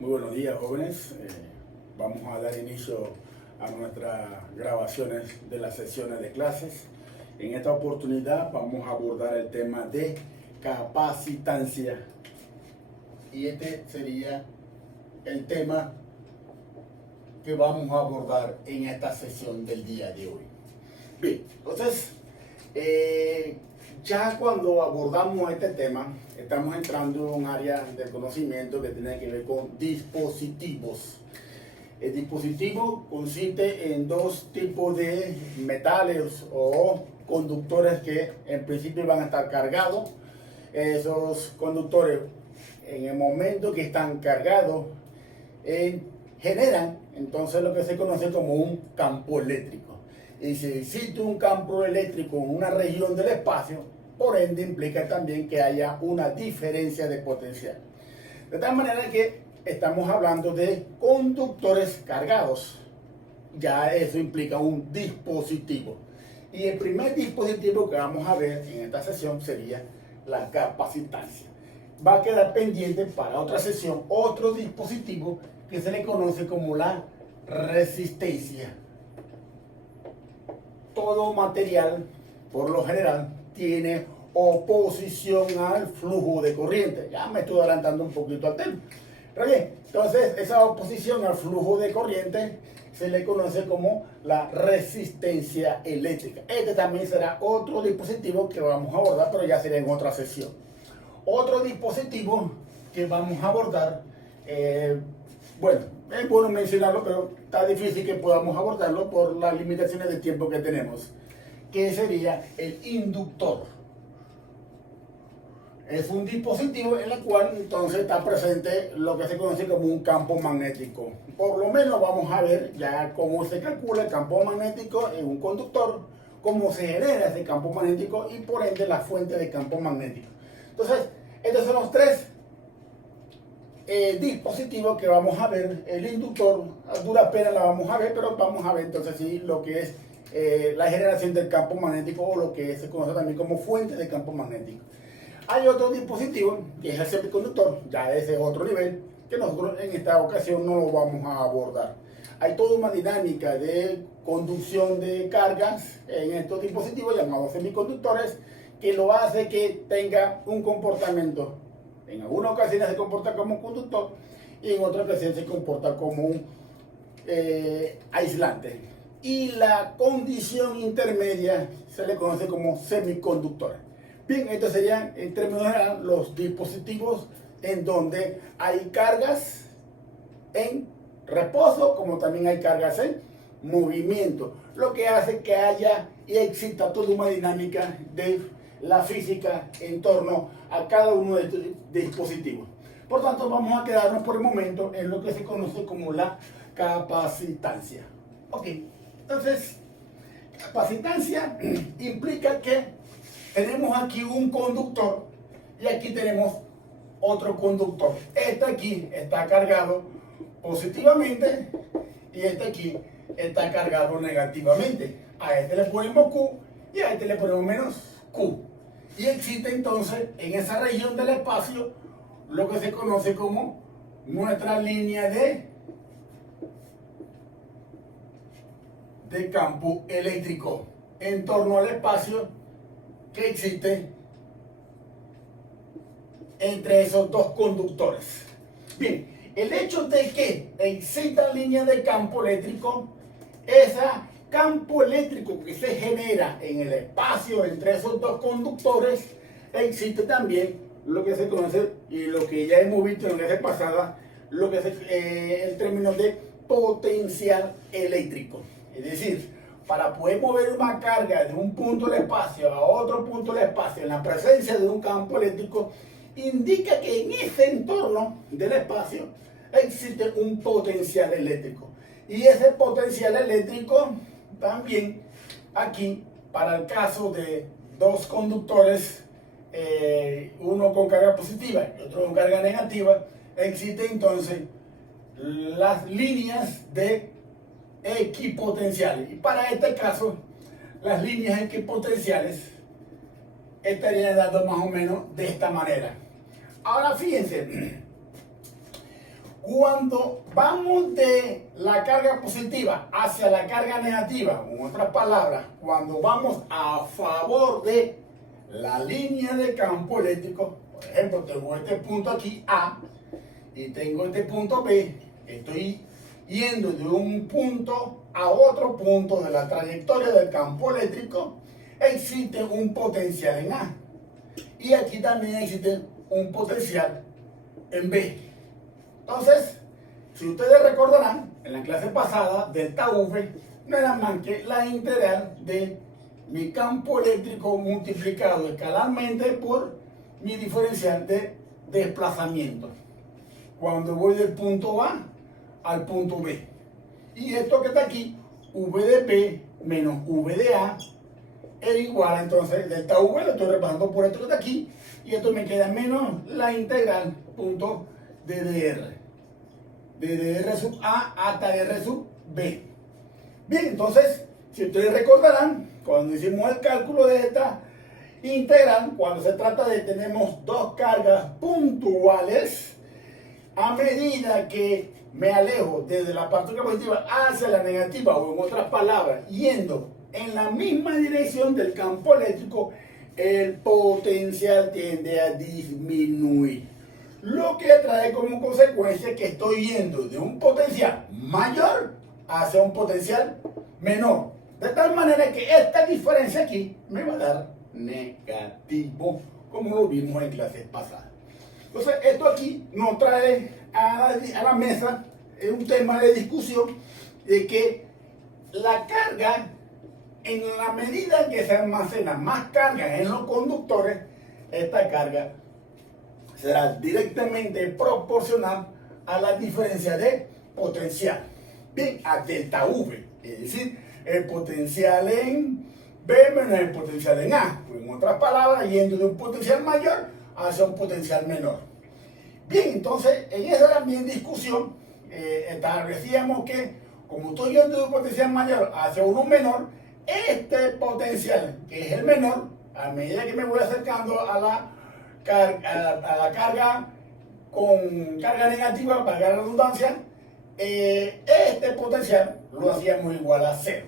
Muy buenos días, jóvenes. Vamos a dar inicio a nuestras grabaciones de las sesiones de clases. En esta oportunidad vamos a abordar el tema de capacitancia. Y este sería el tema que vamos a abordar en esta sesión del día de hoy. Bien, entonces, ya cuando abordamos este tema, estamos entrando en un área de conocimiento que tiene que ver con dispositivos. El dispositivo consiste en dos tipos de metales o conductores que en principio van a estar cargados. Esos conductores, en el momento que están cargados, generan entonces lo que se conoce como un campo eléctrico. Y si existe un campo eléctrico en una región del espacio, por ende implica también que haya una diferencia de potencial. De tal manera que estamos hablando de conductores cargados. Ya eso implica un dispositivo. Y el primer dispositivo que vamos a ver en esta sesión sería la capacitancia. Va a quedar pendiente para otra sesión otro dispositivo que se le conoce como la resistencia. Todo material, por lo general, tiene oposición al flujo de corriente. Ya me estoy adelantando un poquito al tema. Pero bien, entonces esa oposición al flujo de corriente se le conoce como la resistencia eléctrica. Este también será otro dispositivo que vamos a abordar, pero ya será en otra sesión. Otro dispositivo que vamos a abordar, bueno, es bueno mencionarlo, pero está difícil que podamos abordarlo por las limitaciones de tiempo que tenemos, que sería el inductor. Es un dispositivo en el cual entonces está presente lo que se conoce como un campo magnético. Por lo menos vamos a ver ya cómo se calcula el campo magnético en un conductor, cómo se genera ese campo magnético y por ende la fuente de campo magnético. Entonces, estos son los tres dispositivos que vamos a ver. El inductor, a dura pena la vamos a ver, pero vamos a ver entonces sí lo que es la generación del campo magnético o lo que se conoce también como fuente de campo magnético. Hay otro dispositivo que es el semiconductor, ya ese es otro nivel que nosotros en esta ocasión no lo vamos a abordar. Hay toda una dinámica de conducción de cargas en estos dispositivos llamados semiconductores que lo hace que tenga un comportamiento. En algunas ocasiones se comporta como un conductor y en otras ocasiones se comporta como un aislante. Y la condición intermedia se le conoce como semiconductor. Bien, estos serían en términos generales los dispositivos en donde hay cargas en reposo, como también hay cargas en movimiento, lo que hace que haya y exista toda una dinámica de la física en torno a cada uno de estos dispositivos. Por tanto, vamos a quedarnos por el momento en lo que se conoce como la capacitancia. Ok, entonces, capacitancia implica que tenemos aquí un conductor y aquí tenemos otro conductor. Este aquí está cargado positivamente y este aquí está cargado negativamente. A este le ponemos Q y a este le ponemos menos Q. Y existe entonces en esa región del espacio lo que se conoce como nuestra línea de campo eléctrico en torno al espacio que existe entre esos dos conductores. Bien, el hecho de que exista línea de campo eléctrico, ese campo eléctrico que se genera en el espacio entre esos dos conductores, existe también lo que se conoce y lo que ya hemos visto en la clase pasada, lo que es el término de potencial eléctrico. Es decir, para poder mover una carga de un punto del espacio a otro punto del espacio en la presencia de un campo eléctrico, indica que en ese entorno del espacio existe un potencial eléctrico. Y ese potencial eléctrico también aquí, para el caso de dos conductores, uno con carga positiva y otro con carga negativa, existe entonces las líneas de equipotenciales. Y para este caso, las líneas equipotenciales estarían dando más o menos de esta manera. Ahora fíjense, Cuando vamos de la carga positiva hacia la carga negativa, en otras palabras, cuando vamos a favor de la línea de campo eléctrico, por ejemplo, tengo este punto aquí A y tengo este punto B, estoy yendo de un punto a otro punto de la trayectoria del campo eléctrico, existe un potencial en A. Y aquí también existe un potencial en B. Entonces, si ustedes recordarán, en la clase pasada, delta V no era más que la integral de mi campo eléctrico multiplicado escalarmente por mi diferencial de desplazamiento cuando voy del punto A al punto B. Y esto que está aquí, V de B menos V de A, es igual a, entonces, delta V lo estoy reemplazando por esto que está aquí, y esto me queda menos la integral punto de dr. De dr sub A hasta dr sub B. Bien, entonces, si ustedes recordarán, cuando hicimos el cálculo de esta integral, cuando se trata de tenemos dos cargas puntuales, a medida que me alejo desde la partícula positiva hacia la negativa, o en otras palabras, yendo en la misma dirección del campo eléctrico, el potencial tiende a disminuir. Lo que trae como consecuencia que estoy yendo de un potencial mayor hacia un potencial menor. De tal manera que esta diferencia aquí me va a dar negativo, como lo vimos en clases pasadas. Entonces, esto aquí nos trae a la mesa un tema de discusión de que la carga, en la medida que se almacena más carga en los conductores, esta carga será directamente proporcional a la diferencia de potencial. Bien, a delta V, es decir, el potencial en B menos el potencial en A. En otras palabras, yendo de un potencial mayor hacia un potencial menor. Bien, entonces, en esa también discusión, establecíamos que, como estoy yendo de un potencial mayor hacia uno menor, este potencial, que es el menor, a medida que me voy acercando a la carga con carga negativa, para la redundancia, este potencial lo hacíamos igual a cero.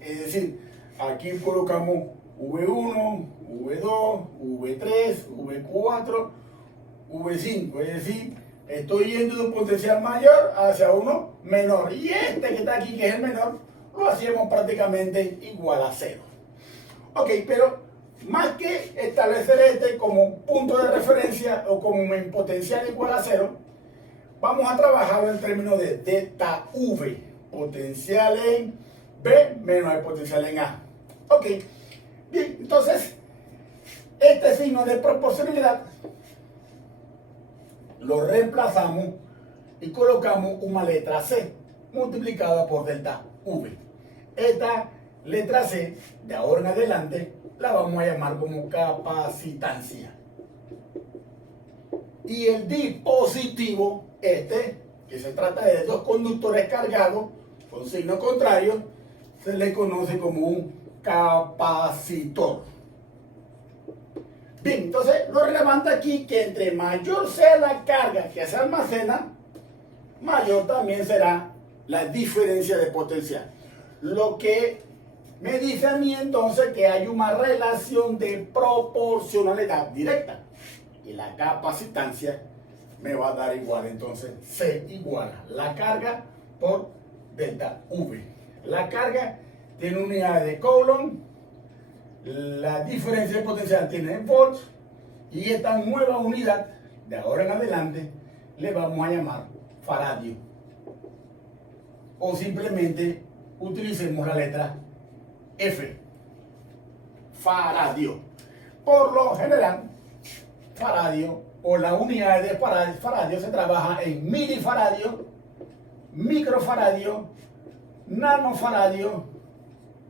Es decir, aquí colocamos V1, V2, V3, V4, V5. Es decir, estoy yendo de un potencial mayor hacia uno menor. Y este que está aquí, que es el menor, lo hacíamos prácticamente igual a cero. Ok, pero más que establecer este como punto de referencia o como mi potencial igual a cero, vamos a trabajarlo en términos de delta V, potencial en B menos el potencial en A. Ok, bien, entonces, este signo de proporcionalidad lo reemplazamos y colocamos una letra C multiplicada por delta V. Esta letra C, de ahora en adelante, la vamos a llamar como capacitancia. Y el dispositivo, que se trata de dos conductores cargados con signo contrario, se le conoce como un capacitor. Bien, entonces lo relevante aquí que entre mayor sea la carga que se almacena, mayor también será la diferencia de potencial. Lo que me dice a mí entonces que hay una relación de proporcionalidad directa. Y la capacitancia me va a dar igual, entonces C iguala la carga por delta V. La carga tiene unidades de Coulomb, la diferencia de potencial tiene volts, y esta nueva unidad, de ahora en adelante, le vamos a llamar faradio. O simplemente utilicemos la letra F, faradio. Por lo general, faradio o la unidad de faradio se trabaja en milifaradio, microfaradio, nanofaradio,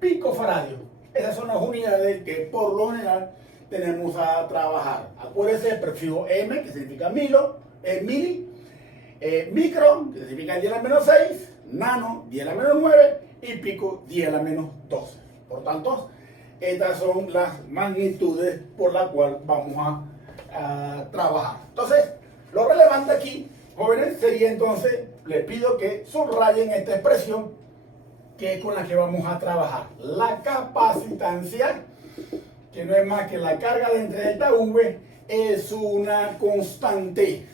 picofaradio. Esas son las unidades que por lo general tenemos a trabajar. Acuérdense del prefijo M, que significa micro, que significa 10 a la menos 6, nano, 10 a la menos 9, y pico, 10 a la menos 12. Por tanto, estas son las magnitudes por las cuales vamos a trabajar. Entonces, lo relevante aquí Jóvenes, sería entonces, les pido que subrayen esta expresión que es con la que vamos a trabajar. La capacitancia, que no es más que la carga de entre delta V, es una constante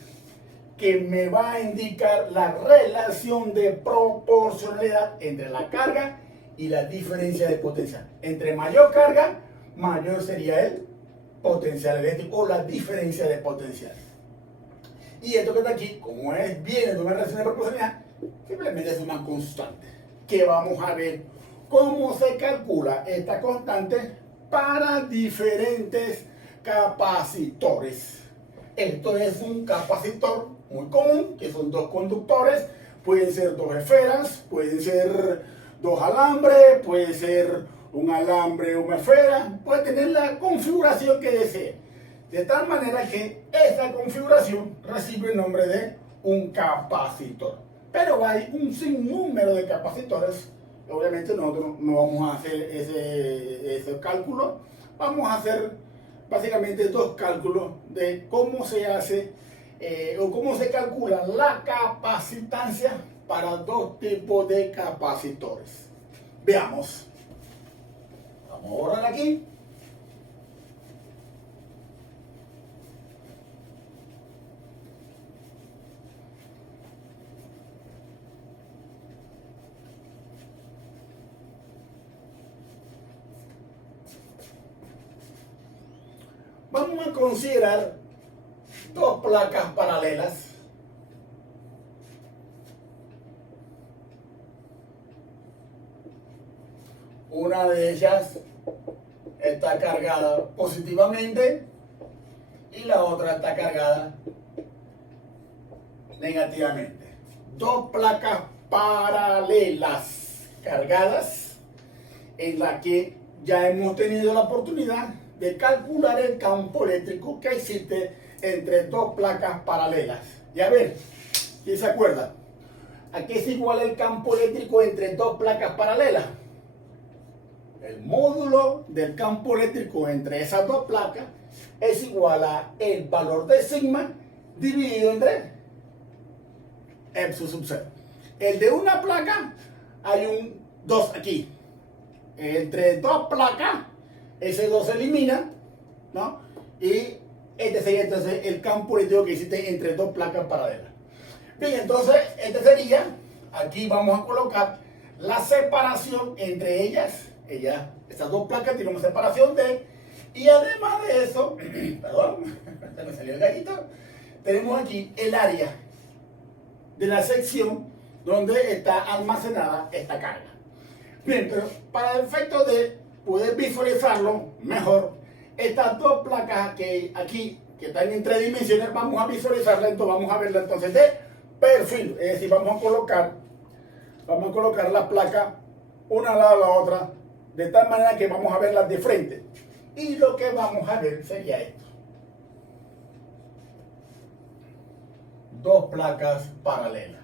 que me va a indicar la relación de proporcionalidad entre la carga y la diferencia de potencial. Entre mayor carga, mayor sería el potencial eléctrico o la diferencia de potencial. Y esto que está aquí, como viene de una relación de proporcionalidad, simplemente es una constante. Que vamos a ver cómo se calcula esta constante para diferentes capacitores. Esto es un capacitor muy común, que son dos conductores, pueden ser dos esferas, pueden ser dos alambres, puede ser un alambre, una esfera, puede tener la configuración que desee. De tal manera que esta configuración recibe el nombre de un capacitor. Pero hay un sinnúmero de capacitores. Obviamente nosotros no vamos a hacer ese cálculo. Vamos a hacer básicamente dos cálculos de cómo se hace o cómo se calcula la capacitancia para dos tipos de capacitores. Veamos. Vamos a borrar aquí. Vamos a considerar dos placas paralelas. Una de ellas está cargada positivamente y la otra está cargada negativamente. Dos placas paralelas cargadas en la que ya hemos tenido la oportunidad de calcular el campo eléctrico que existe entre dos placas paralelas. Y a ver, ¿quién se acuerda? ¿A qué es igual el campo eléctrico entre dos placas paralelas? El módulo del campo eléctrico entre esas dos placas es igual a el valor de sigma dividido entre epsilon sub 0. El de una placa hay un 2 aquí. Entre dos placas ese 2 se elimina, ¿no? Y este sería entonces el campo eléctrico que existe entre dos placas paralelas. Bien, entonces este sería, aquí vamos a colocar la separación entre ellas. Estas dos placas tienen una separación de, y además de eso, perdón, se me salió el gallito, tenemos aquí el área de la sección donde está almacenada esta carga. Bien, pero para el efecto de poder visualizarlo mejor, estas dos placas que aquí, que están en tres dimensiones, vamos a visualizarla, entonces vamos a verla entonces de perfil, es decir, vamos a colocar las placas una al lado de la otra, de tal manera que vamos a verlas de frente. Y lo que vamos a ver sería esto. Dos placas paralelas.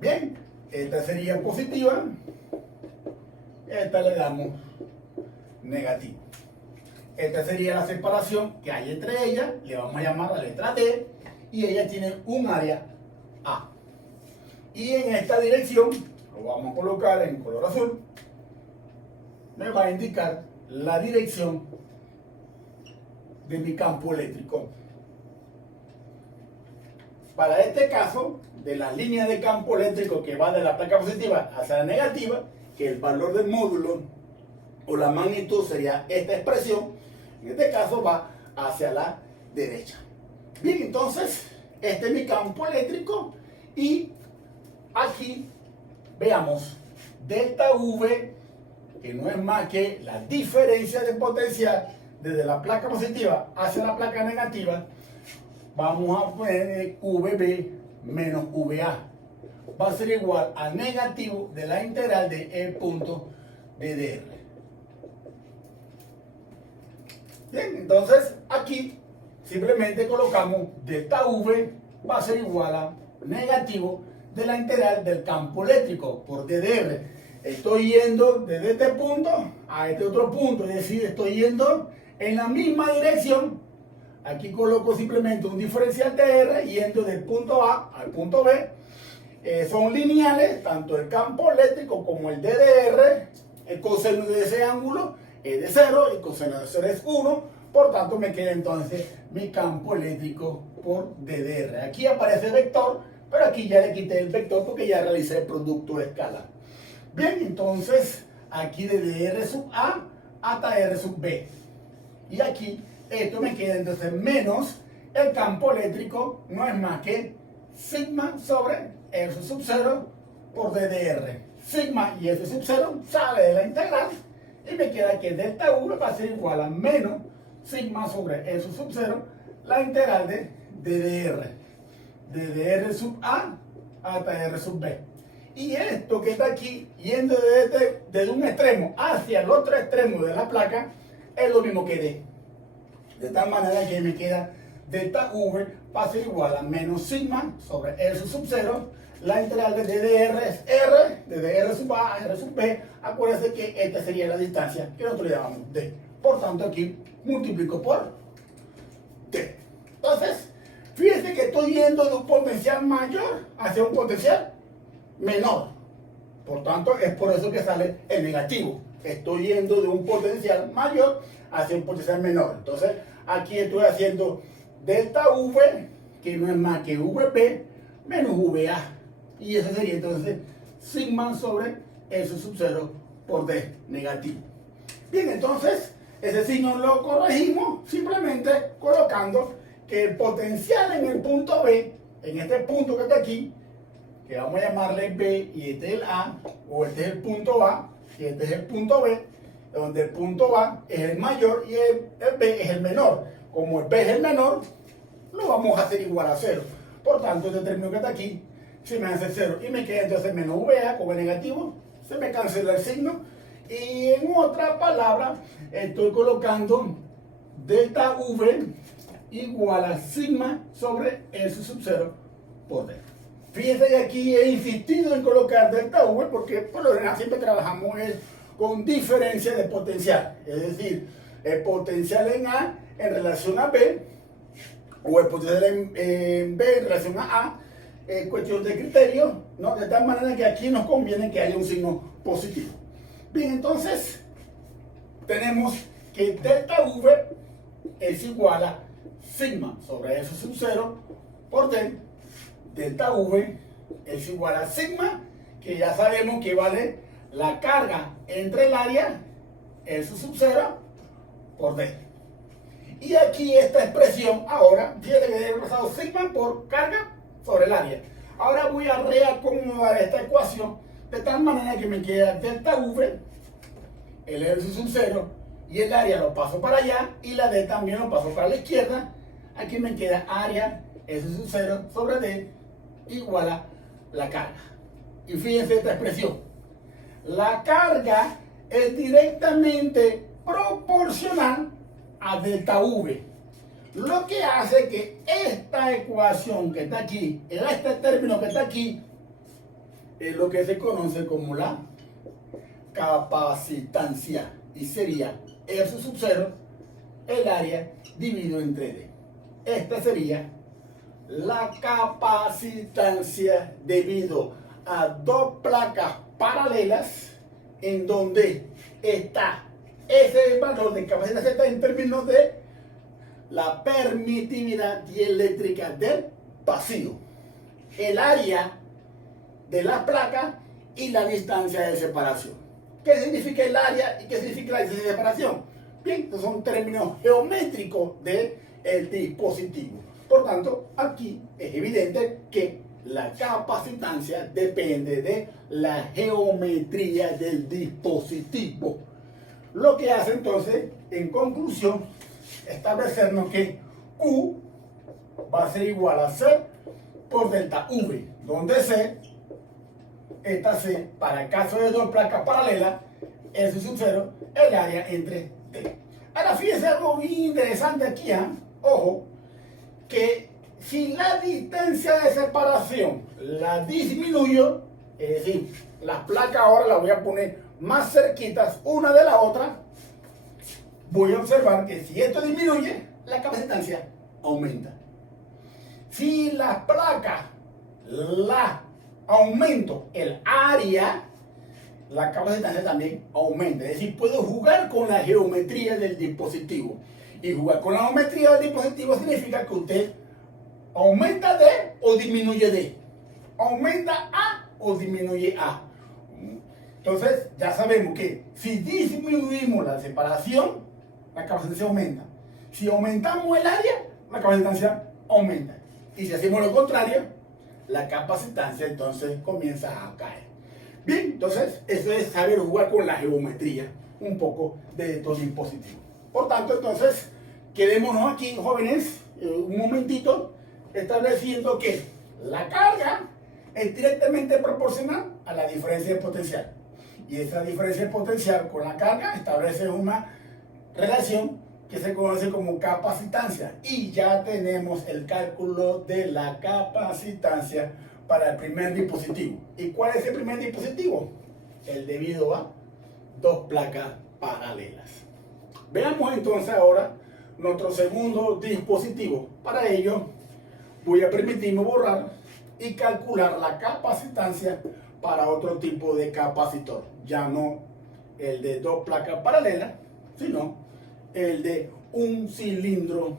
Bien, esta sería positiva, esta le damos negativo. Esta sería la separación que hay entre ellas, le vamos a llamar la letra D, y ellas tienen un área A. Y en esta dirección, lo vamos a colocar en color azul, me va a indicar la dirección de mi campo eléctrico. Para este caso, de la línea de campo eléctrico que va de la placa positiva hacia la negativa, que el valor del módulo o la magnitud sería esta expresión, en este caso va hacia la derecha. Bien, entonces, este es mi campo eléctrico y aquí veamos delta V, que no es más que la diferencia de potencial desde la placa positiva hacia la placa negativa. Vamos a poner VB menos VA. Va a ser igual a negativo de la integral de E punto de dr. Bien, entonces aquí simplemente colocamos delta V va a ser igual a negativo de la integral del campo eléctrico por dr. Estoy yendo desde este punto a este otro punto, es decir, estoy yendo en la misma dirección Aquí coloco simplemente un diferencial de R yendo del punto A al punto B. Son lineales, tanto el campo eléctrico como el DDR. El coseno de ese ángulo es de 0, el coseno de 0 es 1. Por tanto, me queda entonces mi campo eléctrico por DDR. Aquí aparece el vector, pero aquí ya le quité el vector porque ya realicé el producto de escala. Bien, entonces aquí de DR sub A hasta R sub B. Y aquí esto me queda entonces menos el campo eléctrico, no es más que sigma sobre R sub 0 por DDR. Sigma y F sub 0 sale de la integral y me queda que delta V va a ser igual a menos sigma sobre R sub 0, la integral de DDR. De DR sub A hasta R sub B. Y esto que está aquí, yendo desde un extremo hacia el otro extremo de la placa, es lo mismo que D. De tal manera que me queda delta V va a ser igual a menos sigma sobre R sub 0. La integral de DDR es R, de DR sub A a R sub B. Acuérdense que esta sería la distancia que nosotros le llamamos D. Por tanto, aquí multiplico por D. Entonces, fíjense que estoy yendo de un potencial mayor hacia un potencial menor. Por tanto, es por eso que sale el negativo. Estoy yendo de un potencial mayor hacia un potencial menor. Entonces, aquí estoy haciendo delta V, que no es más que VP menos VA. Y eso sería entonces sigma sobre S sub 0 por D negativo. Bien, entonces, ese signo lo corregimos simplemente colocando que el potencial en el punto B, en este punto que está aquí, que vamos a llamarle B y este es el A, o este es el punto A y este es el punto B, donde el punto A es el mayor y el B es el menor. Como el B es el menor, lo vamos a hacer igual a 0. Por tanto, este término que está aquí se me hace 0 y me queda entonces menos VA como negativo, se me cancela el signo. Y en otra palabra, estoy colocando delta V igual a sigma sobre S sub 0 por D. Fíjense que aquí he insistido en colocar delta V porque por lo general siempre trabajamos con diferencia de potencial. Es decir, el potencial en A en relación a B o el potencial en B en relación a A es cuestión de criterio, ¿no? De tal manera que aquí nos conviene que haya un signo positivo. Bien, entonces tenemos que delta V es igual a sigma sobre S sub 0 por D. Delta V es igual a sigma, que ya sabemos que vale la carga entre el área S sub 0 por D. Y aquí esta expresión, ahora, fíjate que he reemplazado sigma por carga sobre el área. Ahora voy a reacomodar esta ecuación de tal manera que me queda delta V, el S sub 0, y el área lo paso para allá, y la D también lo paso para la izquierda. Aquí me queda área S sub 0 sobre D igual a la carga. Y fíjense esta expresión. La carga es directamente proporcional a delta V. Lo que hace que esta ecuación que está aquí, este término que está aquí, es lo que se conoce como la capacitancia. Y sería S sub 0, el área dividido entre D. Esta sería la capacitancia debido a dos placas paralelas en donde está ese valor de capacitancia está en términos de la permitividad dieléctrica del vacío, el área de las placas y la distancia de separación. ¿Qué significa el área y qué significa la distancia de separación? Bien, estos son términos geométricos del dispositivo. Por tanto, aquí es evidente que la capacitancia depende de la geometría del dispositivo. Lo que hace entonces, en conclusión, establecernos que Q va a ser igual a C por delta V, donde C, esta C, para el caso de dos placas paralelas, S sub 0, el área entre D. Ahora fíjense algo bien interesante aquí, ¿eh? Ojo, que si la distancia de separación la disminuyo, es decir, las placas ahora las voy a poner más cerquitas una de la otra, voy a observar que si esto disminuye, la capacitancia aumenta. Si las placas la aumento el área, la capacitancia también aumenta. Es decir, puedo jugar con la geometría del dispositivo. Y jugar con la geometría del dispositivo significa que usted aumenta D o disminuye D. Aumenta A o disminuye A. Entonces, ya sabemos que si disminuimos la separación, la capacitancia aumenta. Si aumentamos el área, la capacitancia aumenta. Y si hacemos lo contrario, la capacitancia entonces comienza a caer. Bien, entonces eso es saber jugar con la geometría un poco de estos dispositivos. Por tanto, entonces, quedémonos aquí, jóvenes, un momentito, estableciendo que la carga es directamente proporcional a la diferencia de potencial. Y esa diferencia de potencial con la carga establece una relación que se conoce como capacitancia. Y ya tenemos el cálculo de la capacitancia para el primer dispositivo. ¿Y cuál es el primer dispositivo? El debido a dos placas paralelas. Veamos entonces ahora nuestro segundo dispositivo. Para ello voy a permitirme borrar y calcular la capacitancia para otro tipo de capacitor. Ya no el de dos placas paralelas, sino el de un cilindro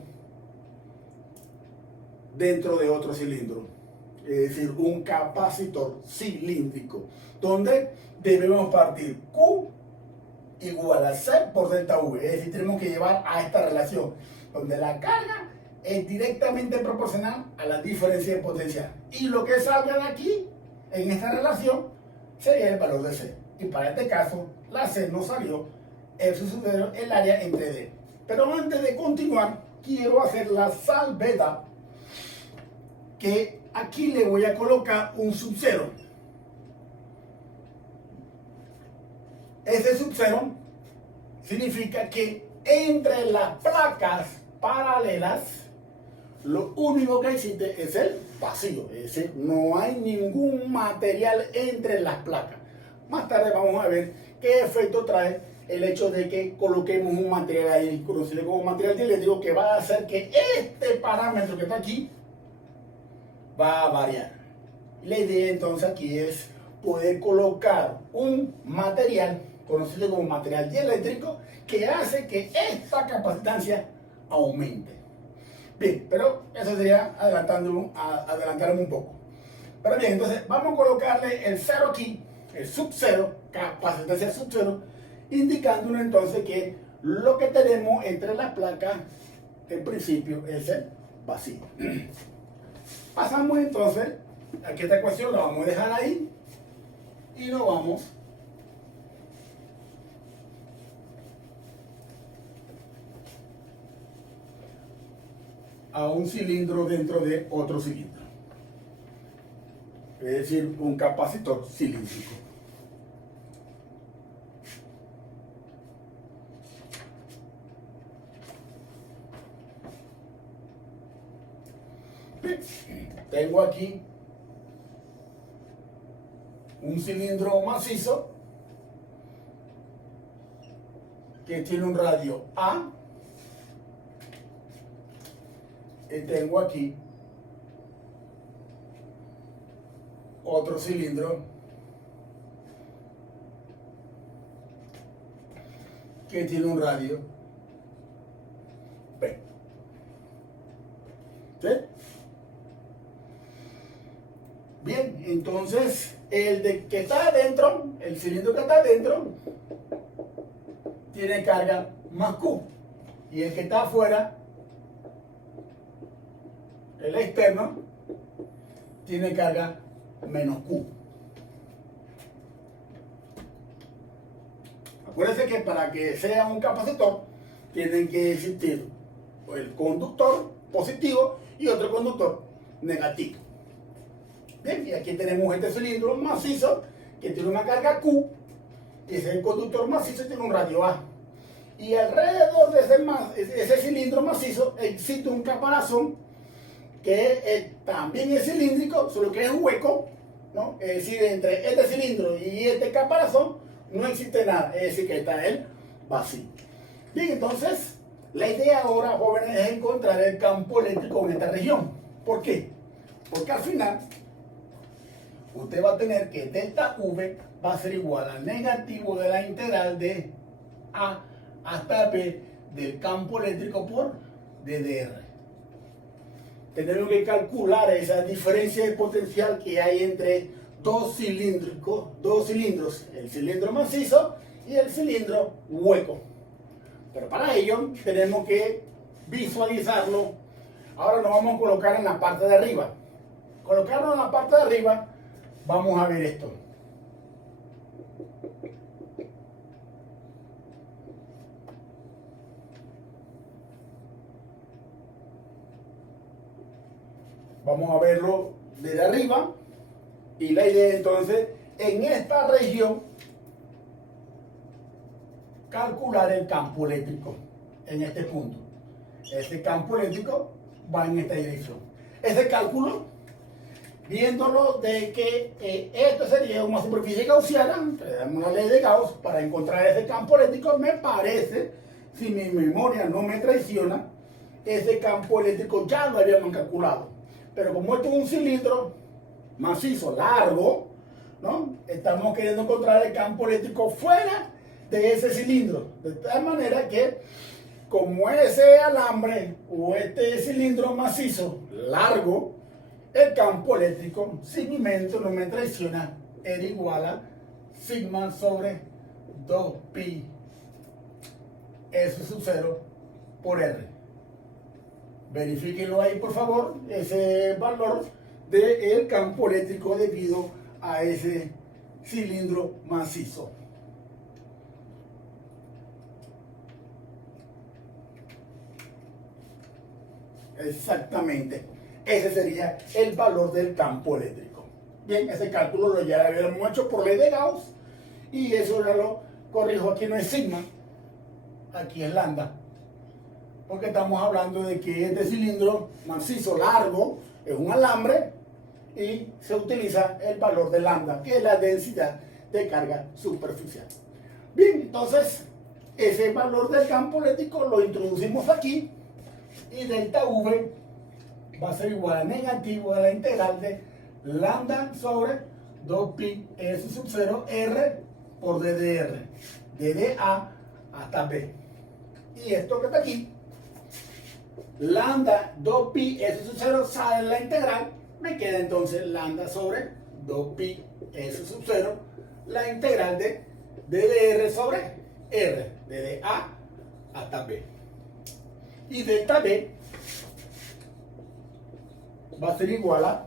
dentro de otro cilindro. Es decir, un capacitor cilíndrico, donde debemos partir Q igual a C por delta V. Es decir, tenemos que llevar a esta relación, donde la carga es directamente proporcional a la diferencia de potencial. Y lo que salga de aquí, en esta relación, sería el valor de C. Y para este caso, la C no salió, eso sucedió el área entre D. Pero antes de continuar, quiero hacer la salvedad que aquí le voy a colocar un subcero. Ese subcero significa que entre las placas paralelas lo único que existe es el vacío, es decir, no hay ningún material entre las placas. Más tarde vamos a ver qué efecto trae el hecho de que coloquemos un material ahí conocido como material dieléctrico, que va a hacer que este parámetro que está aquí va a variar. La idea entonces aquí es poder colocar un material conocido como material dieléctrico que hace que esta capacitancia aumente. Bien, pero eso sería adelantarme un poco. Pero bien, entonces vamos a colocarle el cero aquí, el subcero, capacitancia subcero, indicándonos entonces que lo que tenemos entre las placas en principio es el vacío. Pasamos entonces a que esta ecuación la vamos a dejar ahí y nos vamos a un cilindro dentro de otro cilindro, es decir, un capacitor cilíndrico. Tengo aquí un cilindro macizo que tiene un radio A, y tengo aquí otro cilindro que tiene un radio B. ¿Sí? Bien, entonces el que está adentro, el cilindro que está adentro, tiene carga más Q. Y el que está afuera, el externo, tiene carga menos Q. Acuérdense que para que sea un capacitor, tienen que existir el conductor positivo y otro conductor negativo. Bien, y aquí tenemos este cilindro macizo que tiene una carga Q, y ese conductor macizo tiene un radio A. Y alrededor de ese cilindro macizo existe un caparazón que también es cilíndrico, solo que es hueco, ¿no? Es decir, entre este cilindro y este caparazón no existe nada, es decir, que está el vacío. Bien, entonces La idea ahora, jóvenes, es encontrar el campo eléctrico en esta región. ¿Por qué? Porque al final usted va a tener que delta V va a ser igual al negativo de la integral de A hasta B del campo eléctrico por DDR. Tenemos que calcular esa diferencia de potencial que hay entre dos cilindros, el cilindro macizo y el cilindro hueco. Pero para ello tenemos que visualizarlo. Ahora lo vamos a colocar en la parte de arriba. Colocarlo en la parte de arriba, vamos a ver esto. Vamos a verlo desde arriba. Y la idea entonces, en esta región, calcular el campo eléctrico en este punto. Este campo eléctrico va en esta dirección. Ese cálculo, viéndolo de que esto sería una superficie gaussiana, tenemos la ley de Gauss para encontrar ese campo eléctrico, me parece, si mi memoria no me traiciona, ese campo eléctrico ya lo habíamos calculado. Pero como esto es un cilindro macizo, largo, ¿no? Estamos queriendo encontrar el campo eléctrico fuera de ese cilindro. De tal manera que, como ese alambre o este cilindro macizo largo, el campo eléctrico, si mi mente no me traiciona, era igual a sigma sobre 2pi S sub 0 por R. Verifíquenlo ahí, por favor, ese valor del campo eléctrico debido a ese cilindro macizo. Exactamente, ese sería el valor del campo eléctrico. Bien, ese cálculo ya lo habíamos hecho por ley de Gauss y eso ya lo corrijo. Aquí no es sigma, aquí es lambda, porque estamos hablando de que este cilindro macizo largo es un alambre y se utiliza el valor de lambda, que es la densidad de carga superficial. Bien, entonces ese valor del campo eléctrico lo introducimos aquí y delta V va a ser igual a negativo de la integral de lambda sobre 2pi S sub 0 R por DDR, desde A hasta B. Y esto que está aquí, lambda 2pi S sub 0 sale en la integral, me queda entonces lambda sobre 2pi S sub 0, la integral de DDR sobre R, desde A hasta B. Y delta B va a ser igual a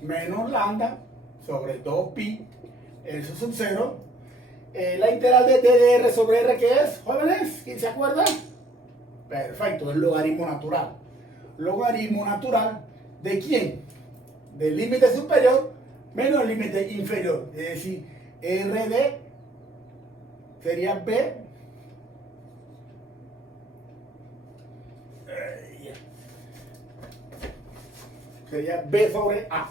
menos lambda sobre 2pi S sub 0, la integral de DDR sobre R, ¿qué es, jóvenes? ¿Quién se acuerda? Perfecto, es logaritmo natural. Logaritmo natural ¿de quién? Del límite superior menos el límite inferior. Es decir, RD sería B sería B sobre A.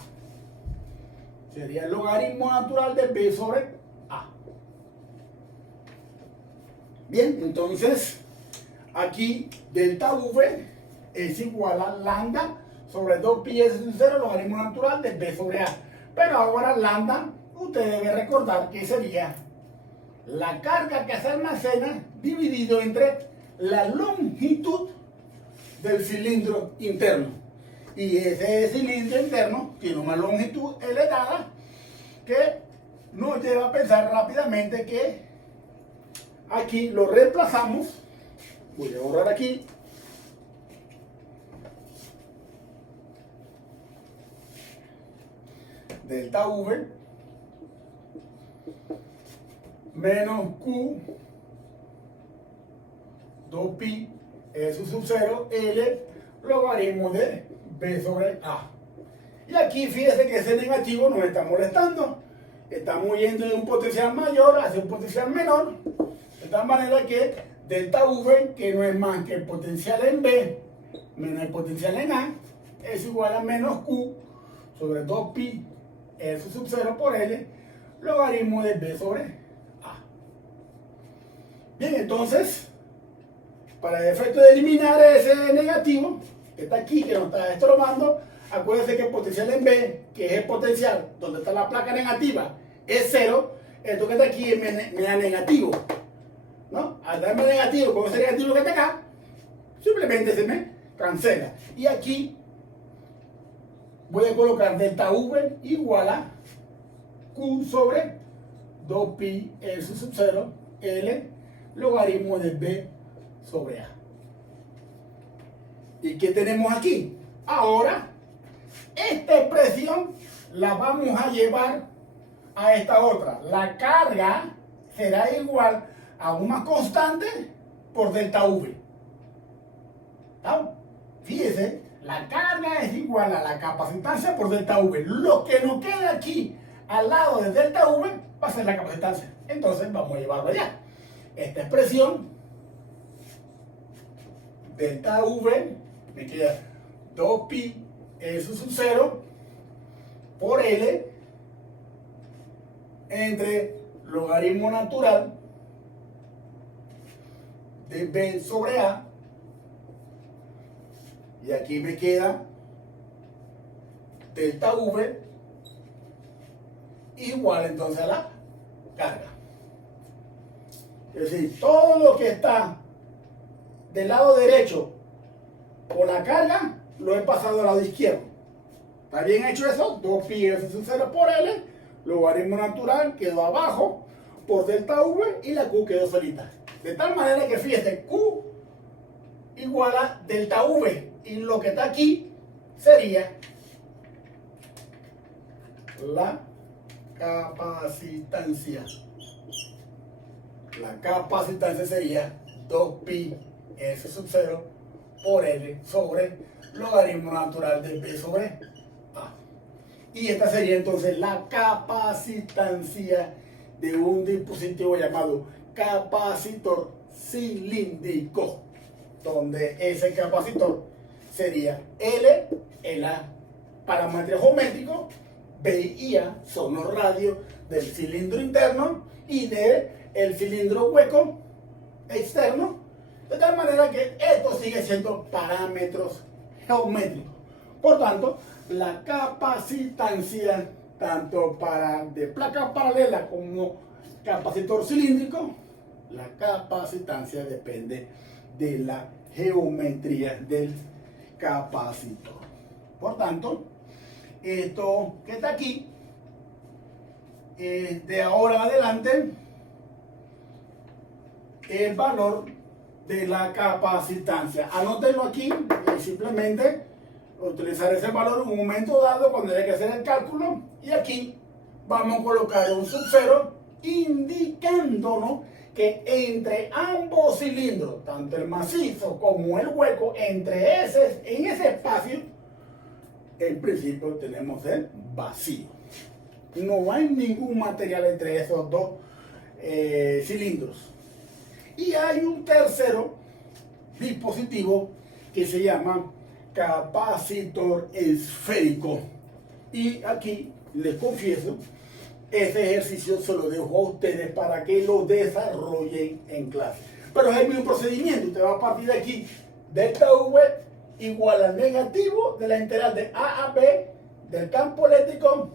Sería el logaritmo natural de B sobre A. Bien, entonces aquí delta V es igual a lambda sobre 2pi S sub 0, logaritmo natural de B sobre A. Pero ahora lambda, usted debe recordar que sería la carga que se almacena dividido entre la longitud del cilindro interno. Y ese cilindro interno tiene una longitud elevada que nos lleva a pensar rápidamente que aquí lo reemplazamos. Voy a borrar aquí. Delta V menos Q 2pi S sub 0 L logaritmo de B sobre A. Y aquí fíjese que ese negativo nos está molestando. Estamos yendo de un potencial mayor hacia un potencial menor. De tal manera que delta V, que no es más que el potencial en B menos el potencial en A, es igual a menos Q sobre 2pi S sub 0 por L logaritmo de B sobre A. Bien, entonces Para el efecto de eliminar ese negativo, que está aquí, que nos está estorbando, acuérdense que el potencial en B, que es el potencial donde está la placa negativa, es 0. Esto que está aquí me da negativo, ¿no? Al darme negativo con ese negativo que está acá, simplemente se me cancela. Y aquí voy a colocar delta V igual a Q sobre 2pi S sub 0 L logaritmo de B sobre A. ¿Y qué tenemos aquí? Ahora, esta expresión la vamos a llevar a esta otra. La carga será igual a una constante por delta V. ¿No? Fíjense, la carga es igual a la capacitancia por delta V. Lo que nos queda aquí al lado de delta V va a ser la capacitancia. Entonces vamos a llevarlo allá. Esta expresión, delta V, me queda 2pi S sub 0 por L entre logaritmo natural de B sobre A. Y aquí me queda delta V igual entonces a la carga. Es decir, todo lo que está del lado derecho con la carga lo he pasado al lado izquierdo. ¿Está bien hecho eso? 2pi S sub 0 por L, logaritmo natural quedó abajo por delta V y la Q quedó solita. De tal manera que fíjate, Q igual a delta V y lo que está aquí sería la capacitancia. La capacitancia sería 2pi S sub 0 por L sobre logaritmo natural de B sobre A. Y esta sería entonces la capacitancia de un dispositivo llamado capacitor cilíndrico, donde ese capacitor sería L, el A parámetro geométrico, B y A son los radios del cilindro interno y del cilindro hueco externo, de tal manera que esto sigue siendo parámetros geométricos. Por tanto, la capacitancia tanto para de placa paralela como capacitor cilíndrico, la capacitancia depende de la geometría del capacitor. Por tanto, esto que está aquí, de ahora en adelante, el valor de la capacitancia. Anótenlo aquí y simplemente utilizar ese valor en un momento dado cuando haya que hacer el cálculo. Y aquí vamos a colocar un sub 0 indicándonos que entre ambos cilindros, tanto el macizo como el hueco, en ese espacio, en principio tenemos el vacío. No hay ningún material entre esos dos cilindros. Y hay un tercero dispositivo que se llama capacitor esférico. Y aquí les confieso, este ejercicio se lo dejo a ustedes para que lo desarrollen en clase. Pero es el mismo procedimiento. Usted va a partir de aquí, delta V igual al negativo de la integral de A a B del campo eléctrico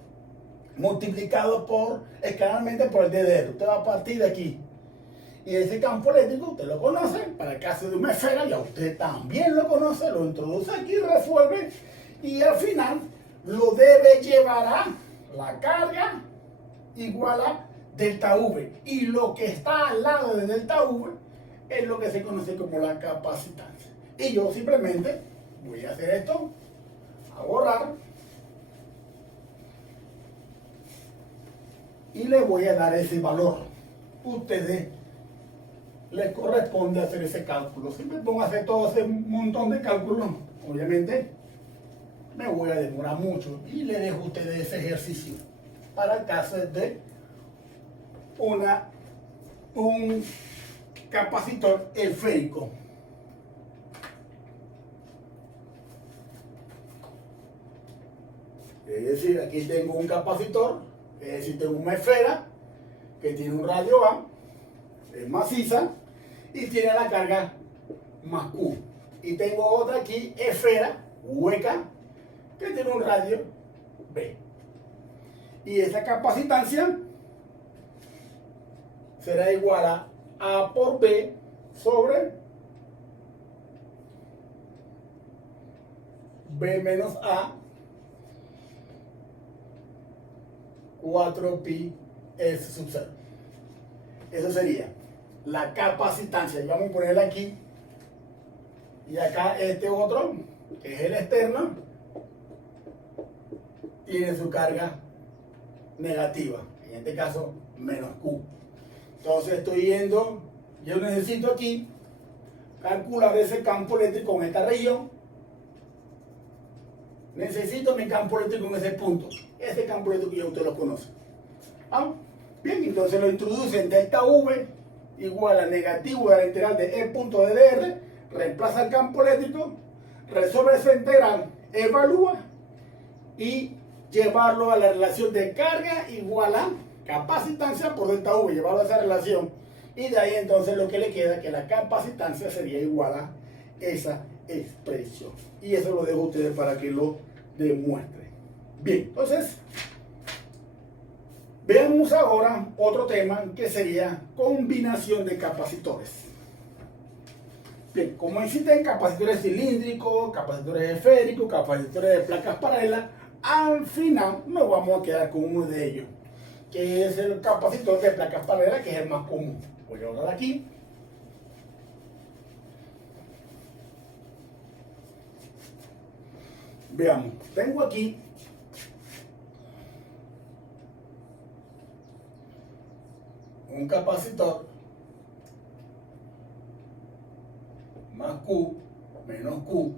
multiplicado escalarmente por el d de R. Usted va a partir de aquí. Y ese campo eléctrico usted lo conoce, para el caso de una esfera ya usted también lo conoce, lo introduce aquí, resuelve y al final lo debe llevar a la carga igual a delta V. Y lo que está al lado de delta V es lo que se conoce como la capacitancia. Y yo simplemente voy a hacer esto, a borrar y le voy a dar ese valor. Ustedes les corresponde hacer ese cálculo. Si me pongo a hacer todo ese montón de cálculos, obviamente me voy a demorar mucho y le dejo a ustedes ese ejercicio para el caso de un capacitor esférico. Es decir, aquí tengo un capacitor, es decir, tengo una esfera que tiene un radio A, es maciza y tiene la carga más Q. Y tengo otra aquí, esfera, hueca, que tiene un radio B. Y esa capacitancia será igual a A por B sobre B menos A 4pi S sub 0. Eso sería la capacitancia. Y vamos a ponerla aquí. Y acá este otro, que es el externo, tiene su carga negativa. En este caso, menos Q. Entonces estoy yendo, yo necesito aquí calcular ese campo eléctrico en esta región. Necesito mi campo eléctrico en ese punto. Ese campo eléctrico ya usted lo conoce. ¿Ah? Bien, entonces lo introduce en delta V igual a negativo de la integral de E punto de dr, reemplaza el campo eléctrico, resuelve esa integral, evalúa y llevarlo a la relación de carga igual a capacitancia por delta V, llevarlo a esa relación, y de ahí entonces lo que le queda que la capacitancia sería igual a esa expresión. Y eso lo dejo a ustedes para que lo demuestren. Bien, entonces veamos ahora otro tema que sería combinación de capacitores. Bien, como existen capacitores cilíndricos, capacitores esféricos, capacitores de placas paralelas, al final nos vamos a quedar con uno de ellos, que es el capacitor de placas paralelas, que es el más común. Voy a hablar aquí. Veamos, tengo aquí un capacitor más Q menos Q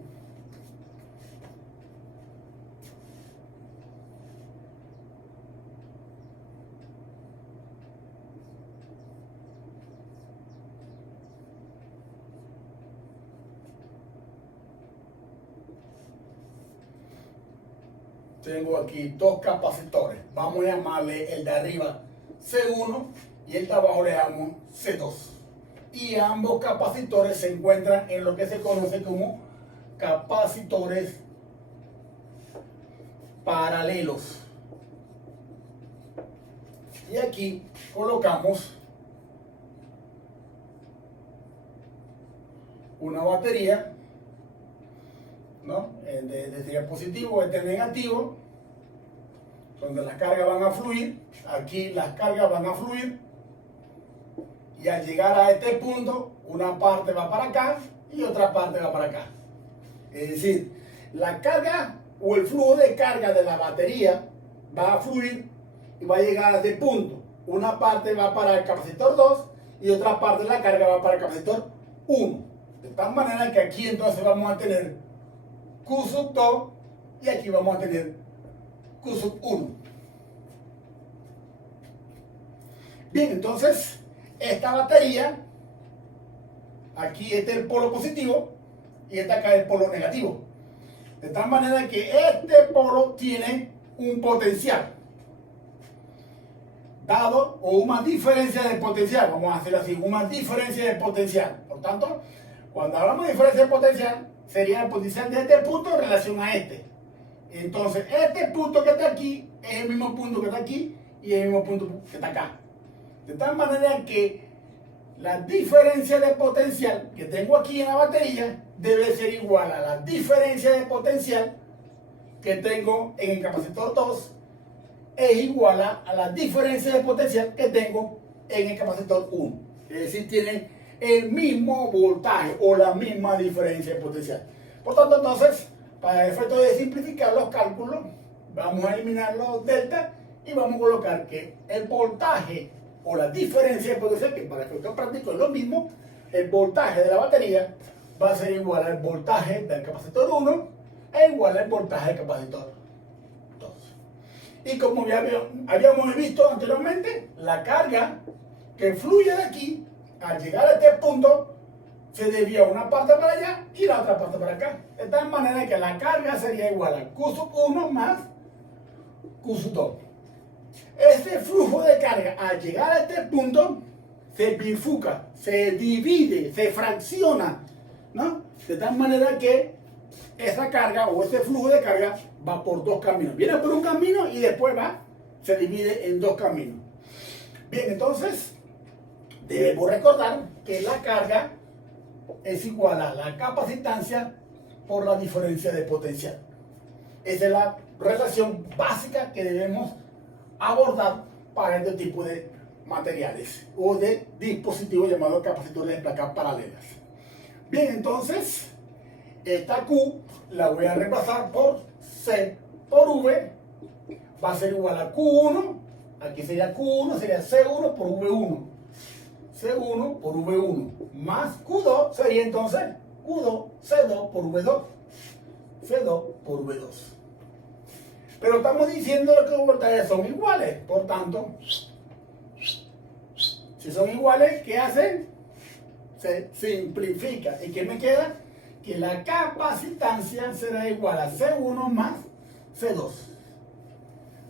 tengo aquí dos capacitores. Vamos a llamarle el de arriba C1 y el de abajo le damos C2. Y ambos capacitores se encuentran en lo que se conoce como capacitores paralelos. Y aquí colocamos una batería, ¿no? Desde el positivo, este es negativo, donde las cargas van a fluir. Aquí las cargas van a fluir, y al llegar a este punto, una parte va para acá y otra parte va para acá. Es decir, la carga o el flujo de carga de la batería va a fluir y va a llegar a este punto. Una parte va para el capacitor 2 y otra parte de la carga va para el capacitor 1. De tal manera que aquí entonces vamos a tener Q sub 2 y aquí vamos a tener Q sub 1. Bien, entonces esta batería, aquí este es el polo positivo y este acá es el polo negativo. De tal manera que este polo tiene un potencial dado o una diferencia de potencial, vamos a hacerlo así, una diferencia de potencial. Por tanto, cuando hablamos de diferencia de potencial, sería el potencial de este punto en relación a este. Entonces, este punto que está aquí es el mismo punto que está aquí y es el mismo punto que está acá. De tal manera que la diferencia de potencial que tengo aquí en la batería debe ser igual a la diferencia de potencial que tengo en el capacitor 2 es igual a la diferencia de potencial que tengo en el capacitor 1. Es decir, tienen el mismo voltaje o la misma diferencia de potencial. Por tanto, entonces, para el efecto de simplificar los cálculos, vamos a eliminar los delta y vamos a colocar que el voltaje o la diferencia de potencial, que para efectos prácticos es lo mismo, el voltaje de la batería va a ser igual al voltaje del capacitor 1 e igual al voltaje del capacitor 2. Y como ya habíamos visto anteriormente, la carga que fluye de aquí, al llegar a este punto, se desvía una parte para allá y la otra parte para acá. De tal manera que la carga sería igual a Q sub 1 más Q sub 2. Este flujo de carga, al llegar a este punto, se bifurca, se divide, se fracciona ¿no? De tal manera que esa carga o ese flujo de carga va por dos caminos. Viene por un camino y después se divide en dos caminos. Bien, entonces debemos recordar que la carga es igual a la capacitancia por la diferencia de potencial. Esa es la relación básica que debemos abordar para este tipo de materiales o de dispositivos llamados capacitores de placas paralelas. Bien, entonces esta Q la voy a reemplazar por C por V, va a ser igual a Q1, aquí sería Q1, sería C1 por V1, C1 por V1, más Q2 sería entonces Q2, C2 por V2, C2 por V2. Pero estamos diciendo que los voltajes son iguales, por tanto, si son iguales, ¿qué hacen? Se simplifica. ¿Y qué me queda? Que la capacitancia será igual a C1 más C2.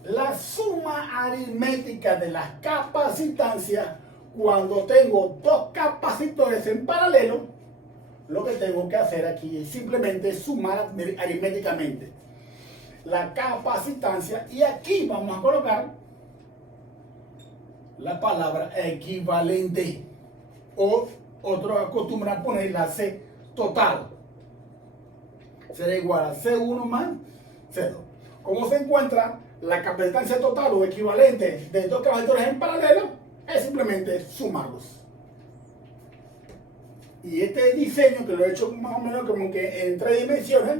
La suma aritmética de las capacitancias, cuando tengo dos capacitores en paralelo, lo que tengo que hacer aquí es simplemente sumar aritméticamente la capacitancia, y aquí vamos a colocar la palabra equivalente, o otros acostumbran a poner la C total. Será igual a C1 más C2. ¿Cómo se encuentra la capacitancia total o equivalente de dos capacitores en paralelo? Es simplemente sumarlos. Y este diseño, que lo he hecho más o menos como que en 3 dimensiones,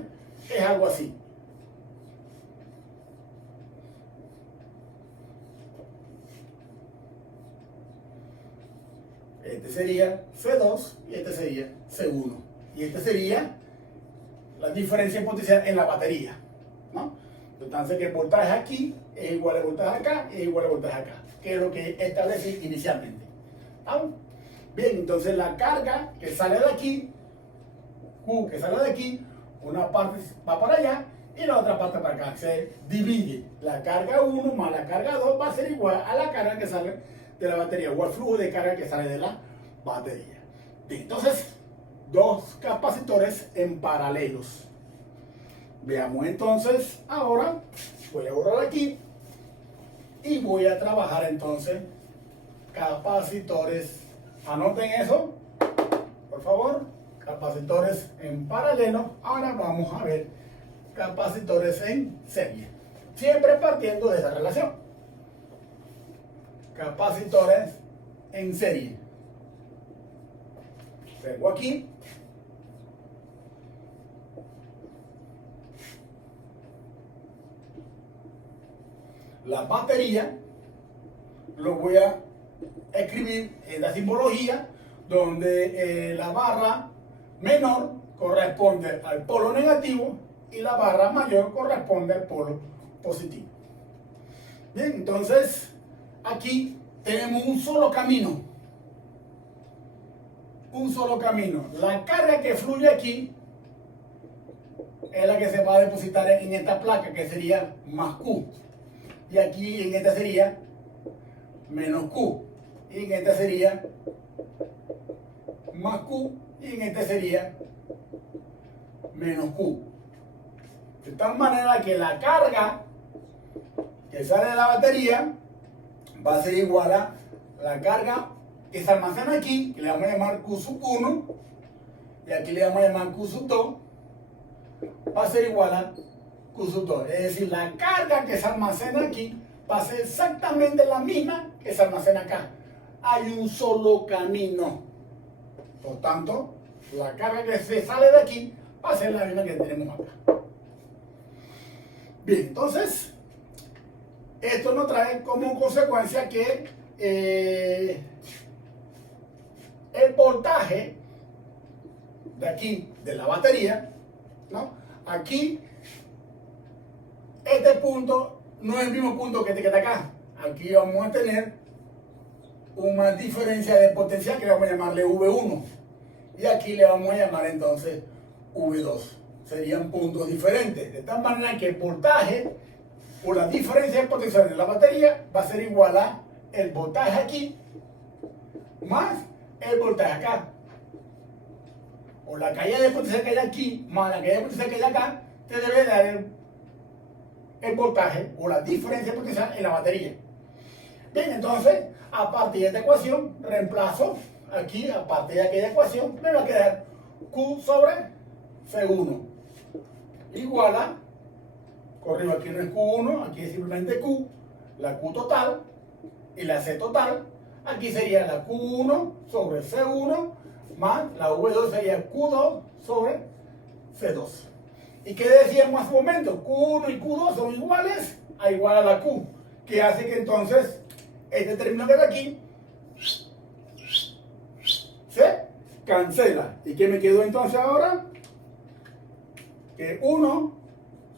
es algo así. Este sería C2 y este sería C1. Y este sería la diferencia en potencial en la batería, ¿no? Entonces, que el voltaje aquí es igual al voltaje acá, es igual al voltaje acá, que es lo que establecí inicialmente. ¿Vamos? Bien, entonces la carga que sale de aquí, Q que sale de aquí, una parte va para allá y la otra parte para acá. Se divide. La carga 1 más la carga 2 va a ser igual a la carga que sale de la batería o al flujo de carga que sale de la batería. Bien, entonces, dos capacitores en paralelos. Veamos entonces, ahora voy a borrar aquí y voy a trabajar entonces capacitores. Anoten eso, por favor, capacitores en paralelo. Ahora vamos a ver capacitores en serie, siempre partiendo de esa relación. Capacitores en serie. Vengo aquí. La batería lo voy a escribir en la simbología, donde la barra menor corresponde al polo negativo y la barra mayor corresponde al polo positivo. Bien, entonces aquí tenemos un solo camino. Un solo camino. La carga que fluye aquí es la que se va a depositar en esta placa, que sería más Q. Y aquí en esta sería menos Q. Y en esta sería más Q. Y en esta sería menos Q. De tal manera que la carga que sale de la batería va a ser igual a la carga que se almacena aquí, que le vamos a llamar Q sub 1, y aquí le vamos a llamar Q sub 2, va a ser igual a Q sub 2. Es decir, la carga que se almacena aquí va a ser exactamente la misma que se almacena acá. Hay un solo camino. Por tanto, la carga que se sale de aquí va a ser la misma que tenemos acá. Bien, entonces, esto nos trae como consecuencia que el voltaje de aquí, de la batería, ¿no? Aquí, este punto no es el mismo punto que este que está acá. Aquí vamos a tener una diferencia de potencial que vamos a llamarle V1. Y aquí le vamos a llamar entonces V2. Serían puntos diferentes. De tal manera que el voltaje por la diferencia de potencial de la batería va a ser igual a el voltaje aquí más el voltaje acá. o la caída de potencial que hay aquí, más la caída de potencial que hay acá, te debe dar el voltaje o la diferencia de potencial en la batería. Bien, entonces, a partir de esta ecuación, reemplazo aquí, a partir de aquella ecuación, me va a quedar Q sobre C1 igual a, corrijo, aquí no es Q1, aquí es simplemente Q, la Q total y la C total. Aquí sería la Q1 sobre C1 más la V2 sería Q2 sobre C2. ¿Y qué decíamos hace un momento? Q1 y Q2 son iguales a igual a la Q, que hace que entonces este término que está aquí se cancela. ¿Y qué me quedó entonces ahora? Que 1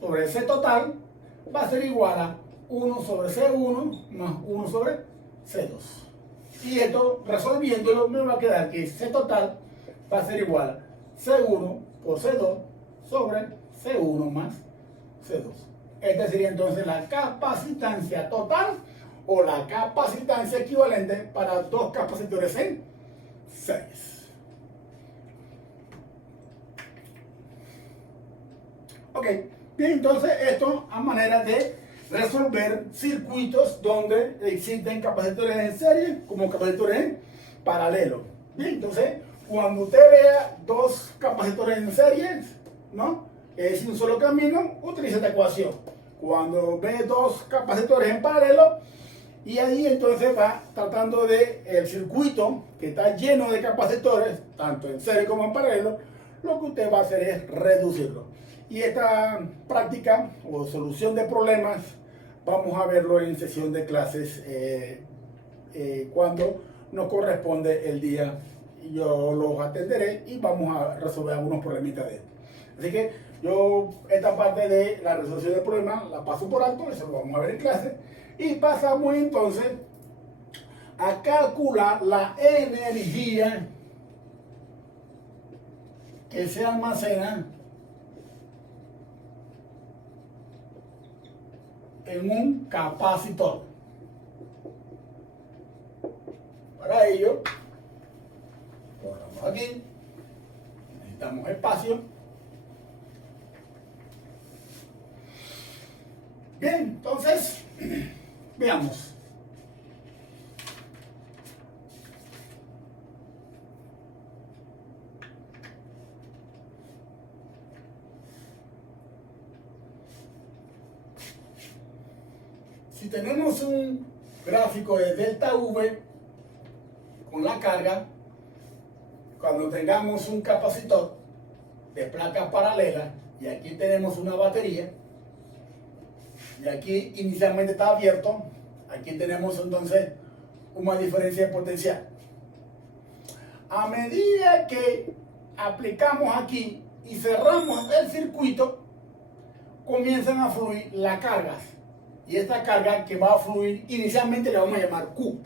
sobre C total va a ser igual a 1 sobre C1 más 1 sobre C2. Y esto, resolviéndolo, me va a quedar que C total va a ser igual a C1 por C2 sobre C1 más C2. Esta sería entonces la capacitancia total o la capacitancia equivalente para dos capacitores en series. Ok, bien, entonces esto a manera de resolver circuitos donde existen capacitores en serie como capacitores en paralelo. Bien, entonces cuando usted vea dos capacitores en serie, ¿no? Es un solo camino, utiliza esta ecuación. Cuando ve dos capacitores en paralelo, y ahí entonces va tratando de el circuito que está lleno de capacitores, tanto en serie como en paralelo, lo que usted va a hacer es reducirlo. Y esta práctica o solución de problemas vamos a verlo en sesión de clases cuando nos corresponde el día. Yo los atenderé y vamos a resolver algunos problemitas de esto. Así que yo esta parte de la resolución de problemas la paso por alto, eso lo vamos a ver en clase. Y pasamos entonces a calcular la energía que se almacena en un capacitor. Para ello, ponemos aquí, necesitamos espacio. Bien, entonces, veamos. Si tenemos un gráfico de delta V con la carga, cuando tengamos un capacitor de placa paralela y aquí tenemos una batería y aquí inicialmente está abierto, aquí tenemos entonces una diferencia de potencial. A medida que aplicamos aquí y cerramos el circuito, comienzan a fluir las cargas. Y esta carga que va a fluir inicialmente le vamos a llamar Q.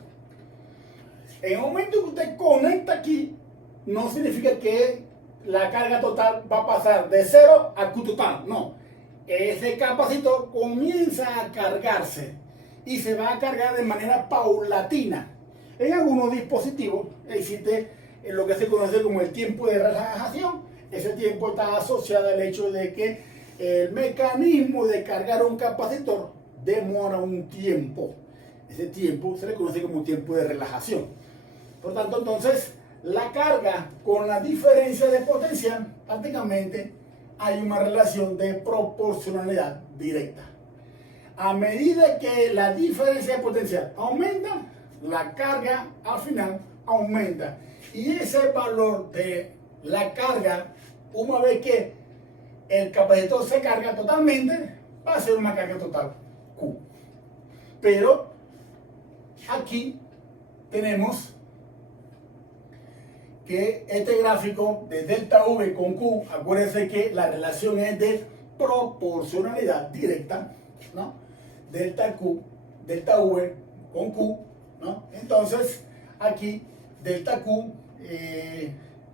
En el momento que usted conecta aquí, no significa que la carga total va a pasar de 0 a Q total. No. Ese capacitor comienza a cargarse y se va a cargar de manera paulatina. En algunos dispositivos existe lo que se conoce como el tiempo de relajación. Ese tiempo está asociado al hecho de que el mecanismo de cargar un capacitor demora un tiempo. Ese tiempo se le conoce como tiempo de relajación. Por tanto, entonces, la carga con la diferencia de potencial, prácticamente hay una relación de proporcionalidad directa. A medida que la diferencia de potencial aumenta, la carga al final aumenta. Y ese valor de la carga, una vez que el capacitor se carga totalmente, va a ser una carga total Q. Pero aquí tenemos que este gráfico de delta V con Q, acuérdense que la relación es de proporcionalidad directa, ¿no? Delta Q, delta V con Q, ¿no? Entonces, aquí delta Q,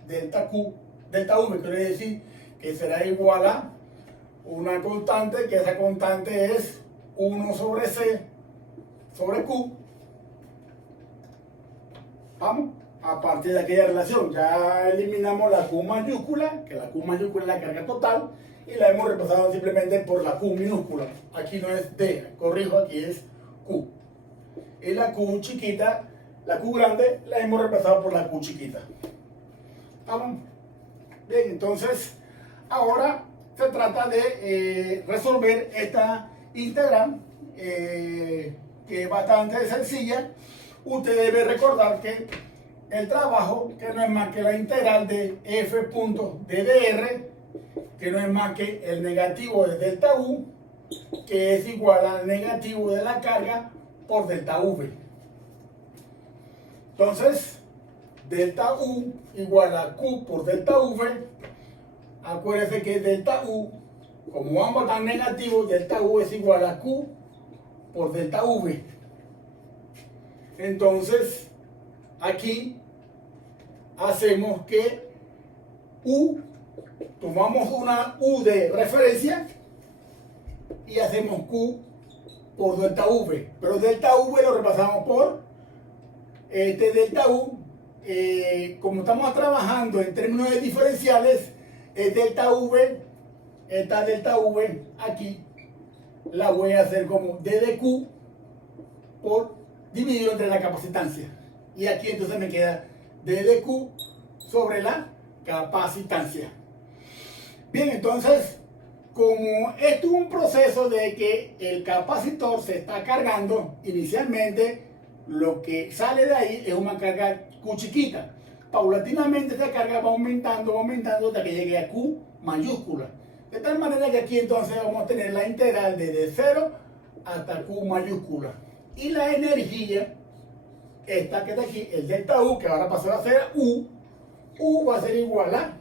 delta V quiere decir que será igual a una constante, que esa constante es 1 sobre C sobre Q. ¿Vamos? a partir de aquella relación. Ya eliminamos la Q mayúscula, que la Q mayúscula es la carga total, y la hemos reemplazado simplemente por la Q minúscula. Aquí no es D, corrijo, aquí es Q. Y la Q chiquita, la Q grande, la hemos reemplazado por la Q chiquita. ¿Estamos? Bien, entonces, ahora se trata de resolver esta integral, que es bastante sencilla. Usted debe recordar que el trabajo, que no es más que la integral de f punto de dr, que no es más que el negativo de delta u, que es igual al negativo de la carga por delta v. Entonces, delta u igual a q por delta v. Acuérdense que delta u, como ambos están negativos, delta u es igual a q por delta v. Entonces, aquí hacemos que u, tomamos una u de referencia y hacemos q por delta v, pero delta v lo repasamos por este delta u. Como estamos trabajando en términos de diferenciales, es delta v, esta delta v aquí la voy a hacer como d de q por dividido entre la capacitancia, y aquí entonces me queda d de q sobre la capacitancia. Bien, entonces, como esto es un proceso de que el capacitor se está cargando, inicialmente lo que sale de ahí es una carga Q chiquita. Paulatinamente esta carga va aumentando hasta que llegue a Q mayúscula. De tal manera que aquí entonces vamos a tener la integral desde 0 hasta Q mayúscula. Y la energía, esta que está aquí, el delta U, que ahora pasó a ser U va a ser igual a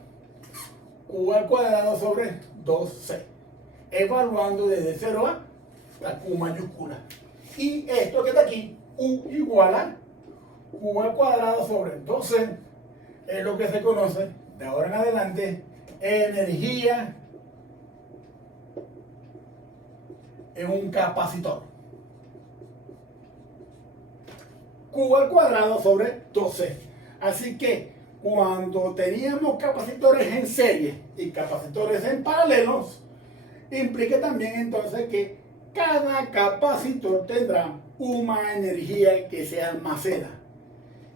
Q al cuadrado sobre 2C, evaluando desde 0 a la Q mayúscula. Y esto que está aquí, U igual a Q al cuadrado sobre 2C, es lo que se conoce de ahora en adelante energía en un capacitor. Q al cuadrado sobre 2C. Así que cuando teníamos capacitores en serie y capacitores en paralelos, implica también entonces que cada capacitor tendrá una energía que se almacena.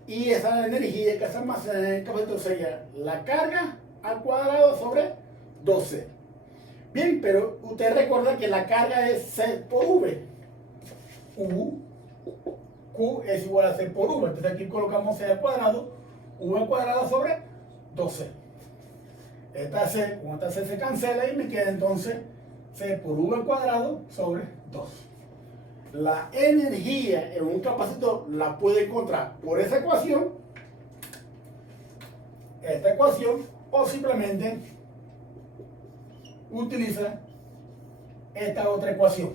Y esa energía que se almacena en el capacitor sería la carga al cuadrado sobre 12. Bien, pero usted recuerda que la carga es C por V. Q es igual a C por V. Entonces aquí colocamos C al cuadrado, V al cuadrado sobre 12. Esta C, con esta C se cancela y me queda entonces C por V al cuadrado sobre 2. La energía en un capacitor la puede encontrar por esa ecuación, esta ecuación, o simplemente utiliza esta otra ecuación.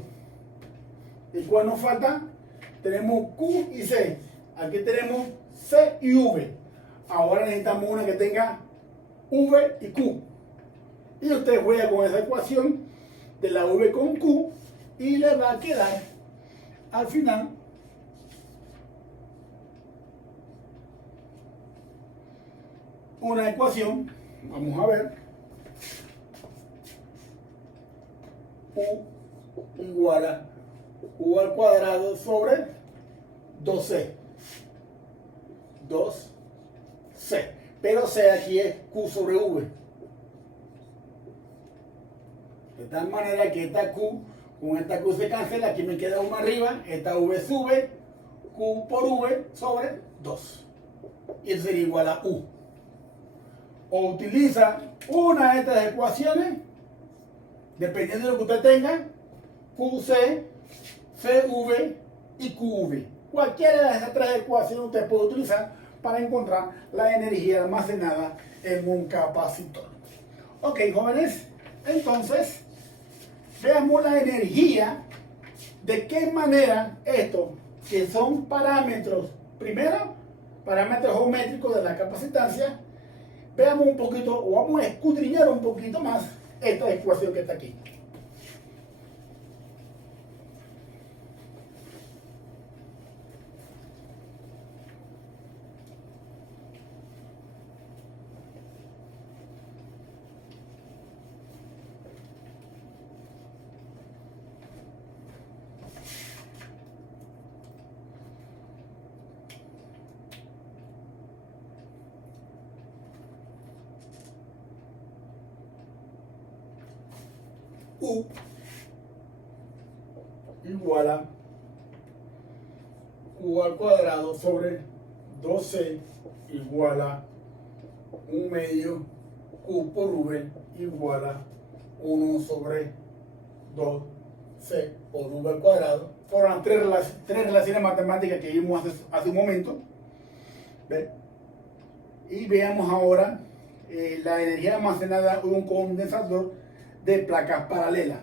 ¿Y cuál nos falta? Tenemos Q y C. Aquí tenemos C y V. Ahora necesitamos una que tenga V y Q. Y usted juega con esa ecuación de la V con Q y le va a quedar al final una ecuación. Vamos a ver. U igual a Q al cuadrado sobre 2C. 2C. Pero C aquí es Q sobre V. De tal manera que esta Q, con esta Q se cancela, aquí me queda una arriba, esta V sube, Q por V sobre 2. Y eso sería igual a U. O utiliza una de estas ecuaciones, dependiendo de lo que usted tenga, QC, CV y QV. Cualquiera de esas tres ecuaciones usted puede utilizar para encontrar la energía almacenada en un capacitor. Ok, jóvenes, entonces veamos la energía, de qué manera esto, que son parámetros, primero, parámetros geométricos de la capacitancia, veamos un poquito, o vamos a escudriñar un poquito más esta ecuación que está aquí. U igual a Q al cuadrado sobre 2C igual a 1 medio Q por V igual a 1 sobre 2C por V al cuadrado. Fueron tres relaciones matemáticas que vimos hace un momento. ¿Ve? Y veamos ahora la energía almacenada en un condensador de placas paralelas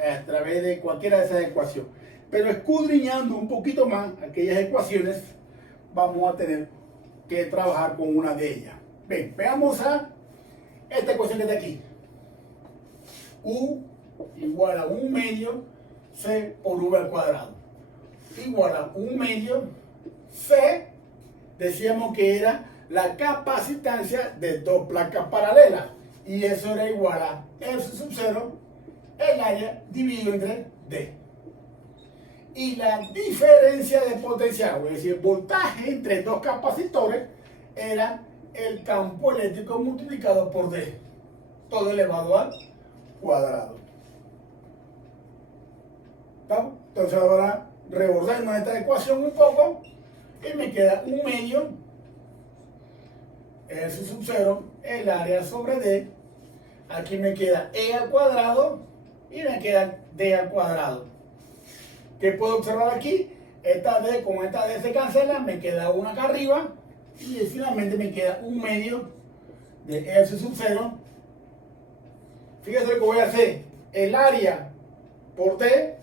a través de cualquiera de esas ecuaciones. Pero escudriñando un poquito más aquellas ecuaciones, vamos a tener que trabajar con una de ellas. Ven, veamos a esta ecuación que está aquí. U igual a 1 medio C por V al cuadrado. Igual a 1 medio C, decíamos que era la capacitancia de dos placas paralelas. Y eso era igual a F sub 0, el área dividido entre D. Y la diferencia de potencial, es decir, el voltaje entre dos capacitores, era el campo eléctrico multiplicado por D, todo elevado al cuadrado. ¿Estamos? Entonces ahora rebordemos esta ecuación un poco y me queda 1 medio S sub 0, el área sobre D. Aquí me queda E al cuadrado y me queda D al cuadrado. ¿Qué puedo observar aquí? Esta D con esta D se cancela, me queda una acá arriba y finalmente me queda 1 medio de S sub 0. Fíjense lo que voy a hacer. El área por D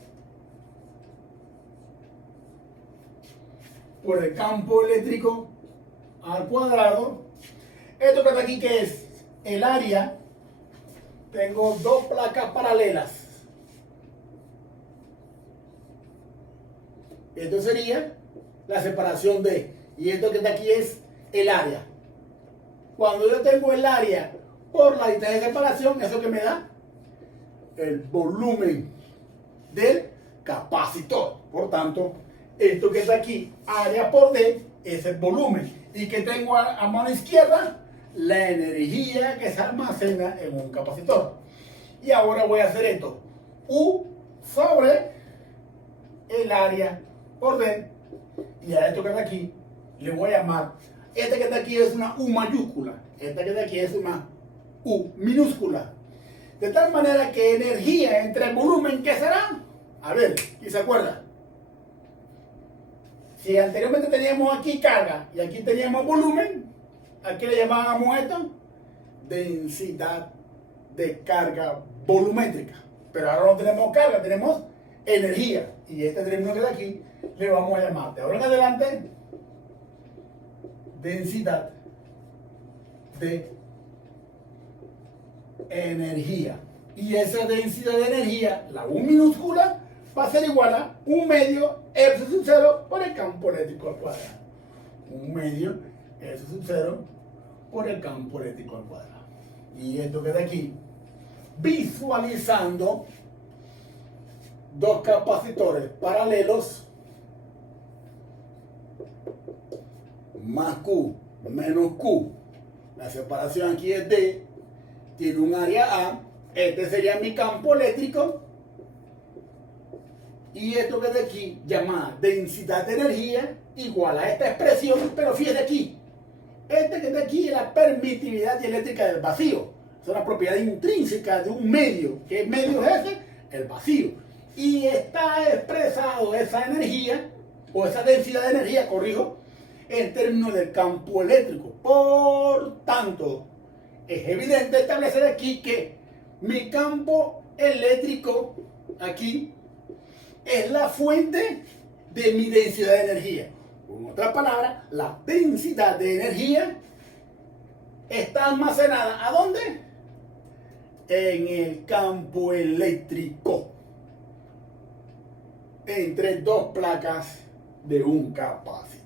por el campo eléctrico al cuadrado. Esto que está aquí, que es el área, tengo dos placas paralelas. Esto sería la separación de, y esto que está aquí es el área. Cuando yo tengo el área por la distancia de separación, eso que me da el volumen del capacitor. Por tanto, esto que está aquí, área por D, es el volumen. Y que tengo a mano izquierda, la energía que se almacena en un capacitor. Y ahora voy a hacer esto. U sobre el área por D. Y a esto que está aquí, le voy a llamar, este que está aquí es una U mayúscula. Esta que está aquí es una U minúscula. De tal manera que energía entre el volumen, ¿qué será? A ver, ¿quién se acuerda? Si anteriormente teníamos aquí carga y aquí teníamos volumen, ¿a qué le llamábamos esto? Densidad de carga volumétrica. Pero ahora no tenemos carga, tenemos energía. Y este término que está aquí le vamos a llamar, de ahora en adelante, densidad de energía. Y esa densidad de energía, la U minúscula, va a ser igual a 1 medio F sub 0 por el campo eléctrico al cuadrado. 1 medio F sub 0 por el campo eléctrico al cuadrado. Y esto queda aquí, visualizando dos capacitores paralelos más Q menos Q. La separación aquí es D, tiene un área A. Este sería mi campo eléctrico. Y esto que de aquí, llamada densidad de energía, igual a esta expresión, pero fíjate aquí. Este que de aquí es la permitividad eléctrica del vacío. Es una propiedad intrínseca de un medio. ¿Qué medio es ese? El vacío. Y está expresado esa energía, o esa densidad de energía, corrijo, en términos del campo eléctrico. Por tanto, es evidente establecer aquí que mi campo eléctrico aquí es la fuente de mi densidad de energía. En otras palabras, la densidad de energía está almacenada ¿a dónde? En el campo eléctrico, entre dos placas de un capacitor.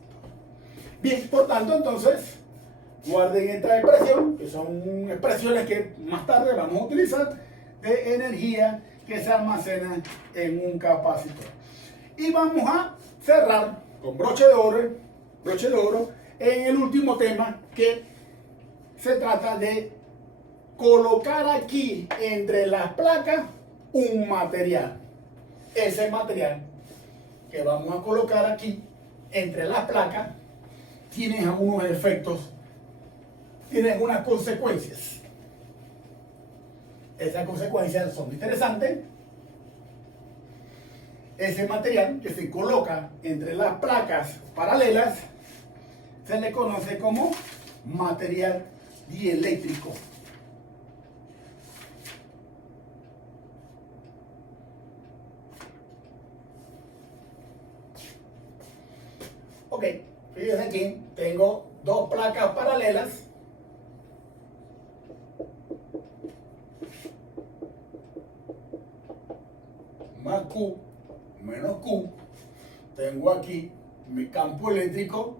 Bien, por tanto, entonces, guarden esta expresión, que son expresiones que más tarde vamos a utilizar, de energía que se almacena en un capacitor. Y vamos a cerrar con broche de oro en el último tema, que se trata de colocar aquí entre las placas un material. Ese material que vamos a colocar aquí entre las placas tiene unos efectos, tiene unas consecuencias. Esas consecuencias son interesantes. Ese material que se coloca entre las placas paralelas se le conoce como material dieléctrico. Ok, fíjense aquí, tengo dos placas paralelas. Más Q menos Q. Tengo aquí mi campo eléctrico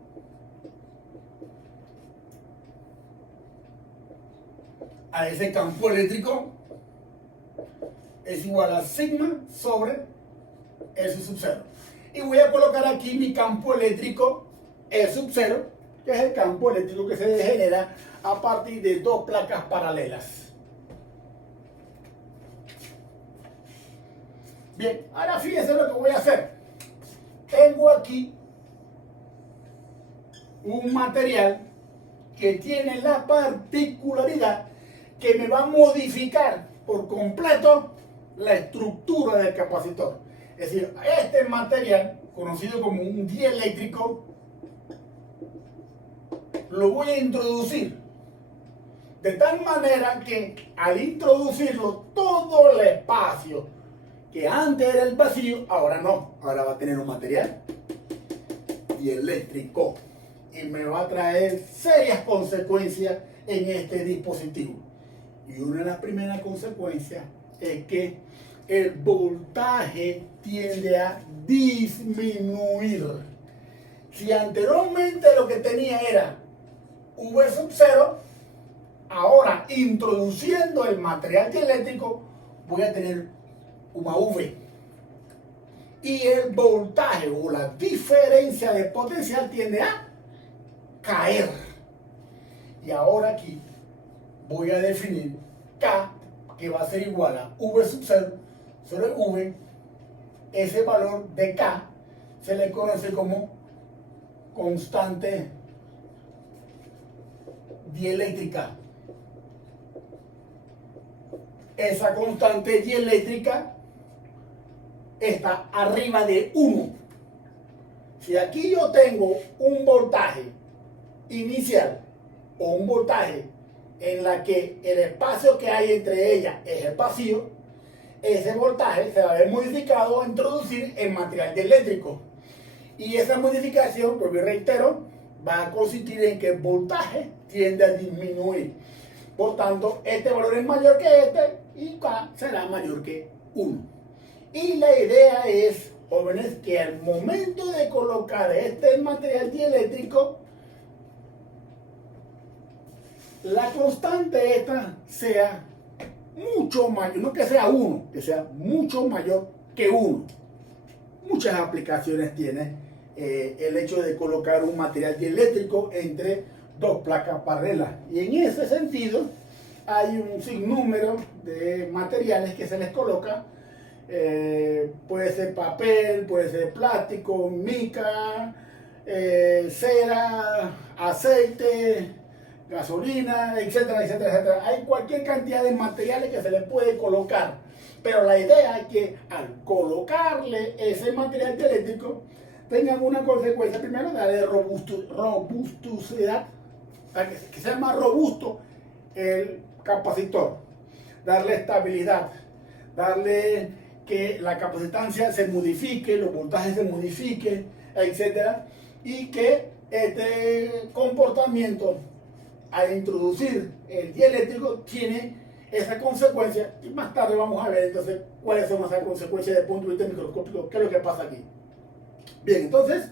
a ese campo eléctrico es igual a sigma sobre S sub 0. Y voy a colocar aquí mi campo eléctrico E sub 0, que es el campo eléctrico que se genera a partir de dos placas paralelas. Bien, ahora fíjense lo que voy a hacer. Tengo aquí un material que tiene la particularidad que me va a modificar por completo la estructura del capacitor. Es decir, este material, conocido como un dieléctrico, lo voy a introducir de tal manera que al introducirlo todo el espacio que antes era el vacío, ahora no, ahora va a tener un material dieléctrico y me va a traer serias consecuencias en este dispositivo. Y una de las primeras consecuencias es que el voltaje tiende a disminuir. Si anteriormente lo que tenía era V sub 0, ahora introduciendo el material dieléctrico voy a tener una V. Y el voltaje o la diferencia de potencial tiende a caer. Y ahora aquí voy a definir K, que va a ser igual a V sub 0 sobre V. Ese valor de K se le conoce como constante dieléctrica. Esa constante dieléctrica está arriba de 1. Si aquí yo tengo un voltaje inicial o un voltaje en la que el espacio que hay entre ellas es el vacío, ese voltaje se va a ver modificado a introducir el material dieléctrico. Y esa modificación, pues yo reitero, va a consistir en que el voltaje tiende a disminuir. Por tanto, este valor es mayor que este y K será mayor que 1. Y la idea es, jóvenes, que al momento de colocar este material dieléctrico, la constante esta sea mucho mayor, no que sea 1, que sea mucho mayor que 1. Muchas aplicaciones tiene el hecho de colocar un material dieléctrico entre dos placas paralelas. Y en ese sentido hay un sinnúmero de materiales que se les coloca. Puede ser papel, puede ser plástico, mica, cera, aceite, gasolina, etcétera, etcétera, etcétera. Hay cualquier cantidad de materiales que se le puede colocar. Pero la idea es que al colocarle ese material dieléctrico tengan una consecuencia. Primero, darle robustosidad, para que sea más robusto el capacitor. Darle estabilidad. Darle que la capacitancia se modifique, los voltajes se modifiquen, etcétera. Y que este comportamiento al introducir el dieléctrico tiene esa consecuencia, y más tarde vamos a ver entonces cuáles son esas consecuencias desde el punto de vista microscópico, qué es lo que pasa aquí. Bien, entonces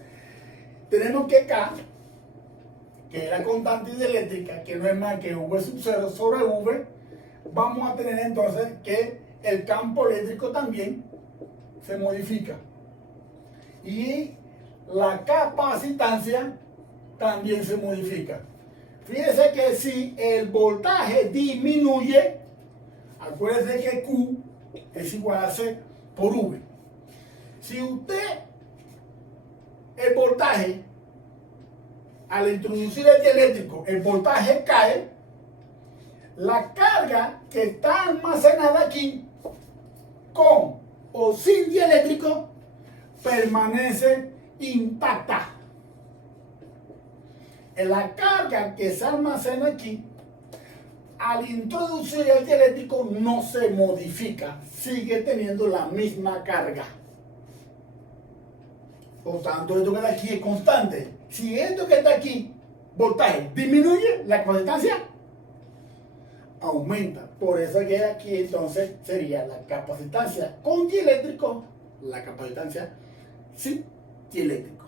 tenemos que K, que es la constante dieléctrica, que no es más que V sub 0 sobre V, vamos a tener entonces que el campo eléctrico también se modifica y la capacitancia también se modifica. Fíjense que si el voltaje disminuye, acuérdense que Q es igual a C por V. Si usted, el voltaje, al introducir el dieléctrico, el voltaje cae, la carga que está almacenada aquí, con o sin dieléctrico, permanece intacta. La carga que se almacena aquí, al introducir el dieléctrico, no se modifica, sigue teniendo la misma carga. Por tanto, esto que está aquí es constante. Si esto que está aquí, voltaje, disminuye, la capacitancia aumenta. Por eso que aquí entonces sería la capacitancia con dieléctrico, la capacitancia sin dieléctrico.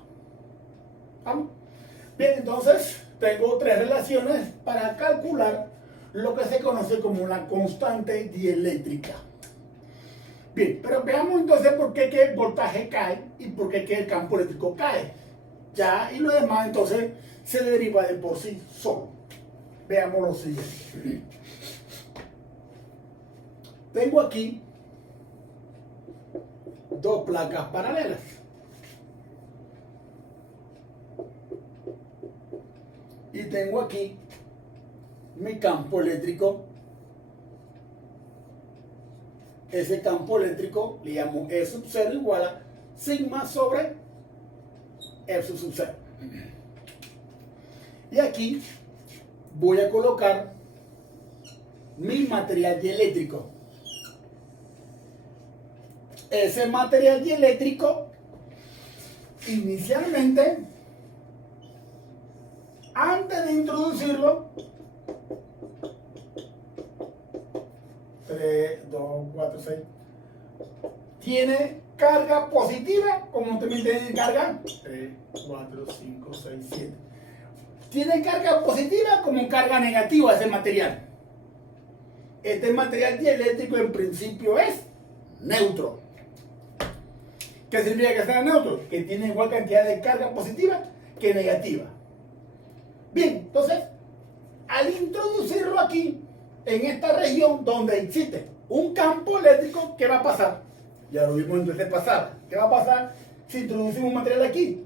¿Vamos? Bien, entonces tengo tres relaciones para calcular lo que se conoce como una constante dieléctrica. Bien, pero veamos entonces por qué que el voltaje cae y por qué que el campo eléctrico cae. Ya, y lo demás entonces se deriva de por sí solo. Veamos lo siguiente. Tengo aquí dos placas paralelas. Y tengo aquí mi campo eléctrico. Ese campo eléctrico le llamo E sub 0 igual a sigma sobre F sub 0. Y aquí voy a colocar mi material dieléctrico. Ese material dieléctrico inicialmente, antes de introducirlo, 3, 2, 4, 6, tiene carga positiva, como también tiene carga 3, 4, 5, 6, 7. Tiene carga positiva como carga negativa ese material. Este material dieléctrico en principio es neutro. ¿Qué significa que sea neutro? Que tiene igual cantidad de carga positiva que negativa. Bien, entonces, al introducirlo aquí, en esta región donde existe un campo eléctrico, ¿qué va a pasar? Ya lo vimos en clase pasada. ¿Qué va a pasar si introducimos un material aquí?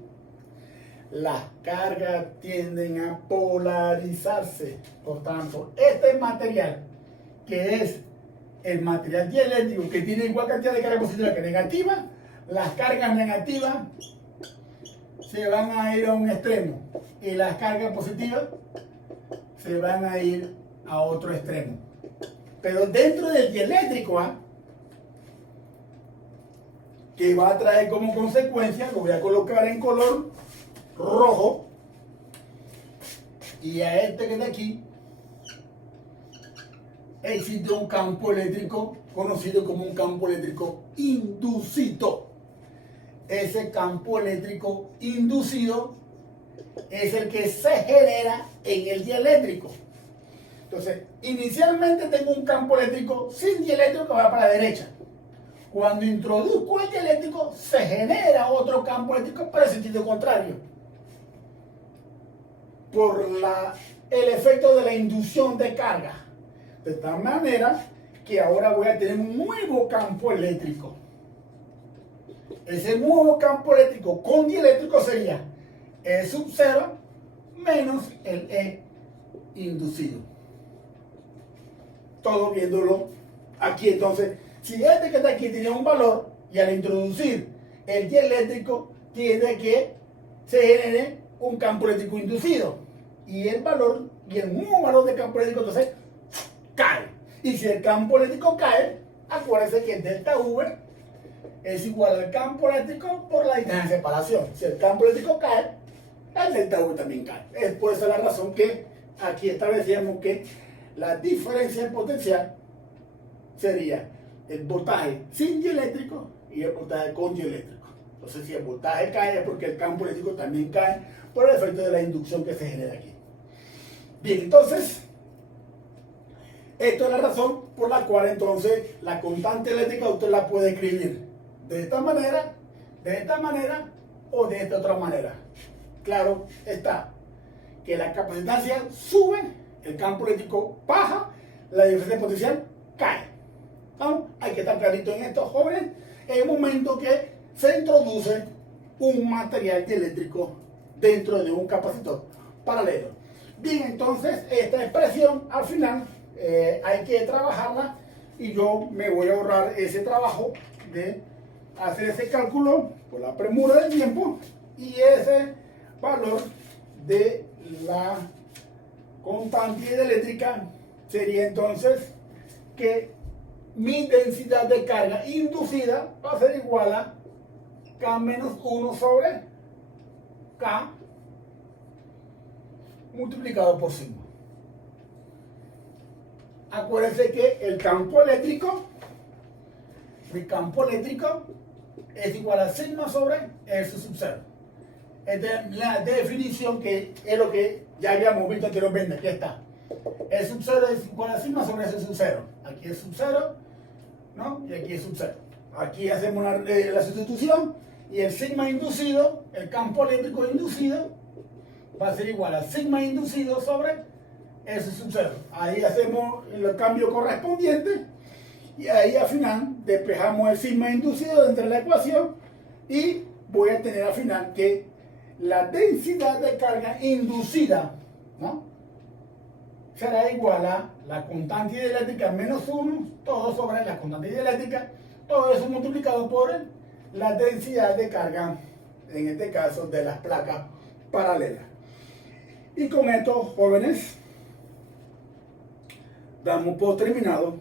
Las cargas tienden a polarizarse. Por tanto, este material, que es el material dieléctrico, que tiene igual cantidad de carga positiva que negativa, las cargas negativas se van a ir a un extremo y las cargas positivas se van a ir a otro extremo. Pero dentro del dieléctrico, que va a traer como consecuencia, lo voy a colocar en color rojo, y a este que está aquí existe un campo eléctrico conocido como un campo eléctrico inducido. Ese campo eléctrico inducido es el que se genera en el dieléctrico. Entonces, inicialmente tengo un campo eléctrico sin dieléctrico que va para la derecha. Cuando introduzco el dieléctrico, se genera otro campo eléctrico para el sentido contrario. Por el efecto de la inducción de carga. De tal manera que ahora voy a tener un nuevo campo eléctrico. Ese nuevo campo eléctrico con dieléctrico sería E sub 0 menos el E inducido. Todo viéndolo aquí. Entonces, si este que está aquí tiene un valor, y al introducir el dieléctrico tiene que se genere un campo eléctrico inducido. Y el valor, y el nuevo valor de campo eléctrico entonces cae. Y si el campo eléctrico cae, acuérdense que delta V es igual al campo eléctrico por la distancia de separación. Si el campo eléctrico cae, el delta V también cae. Es por esa la razón que aquí establecíamos que la diferencia de potencial sería el voltaje sin dieléctrico y el voltaje con dieléctrico. Entonces, si el voltaje cae es porque el campo eléctrico también cae por el efecto de la inducción que se genera aquí. Bien, entonces, esto es la razón por la cual entonces la constante eléctrica usted la puede escribir de esta manera o de esta otra manera. Claro está que la capacitancia sube, el campo eléctrico baja, la diferencia de potencial cae. ¿No? Hay que estar clarito en esto, jóvenes, en el momento que se introduce un material dieléctrico dentro de un capacitor paralelo. Bien, entonces esta expresión al final hay que trabajarla y yo me voy a ahorrar ese trabajo de hacer ese cálculo por la premura del tiempo y ese valor de la constante eléctrica sería entonces que mi densidad de carga inducida va a ser igual a K menos 1 sobre K multiplicado por sigma. Acuérdense que el campo eléctrico, mi campo eléctrico es igual a sigma sobre S sub 0. Esta es la definición que es lo que ya habíamos visto anteriormente. Aquí está. S sub 0 es igual a sigma sobre S sub 0. Aquí es sub 0, ¿no? Y aquí es sub 0. Aquí hacemos la sustitución y el sigma inducido, el campo eléctrico inducido, va a ser igual a sigma inducido sobre S sub 0. Ahí hacemos el cambio correspondiente y ahí al final despejamos el sigma inducido dentro de la ecuación y voy a tener al final que la densidad de carga inducida, ¿no?, será igual a la constante eléctrica menos 1, todo sobre la constante eléctrica, todo eso multiplicado por la densidad de carga, en este caso de las placas paralelas. Y con esto, jóvenes, damos por terminado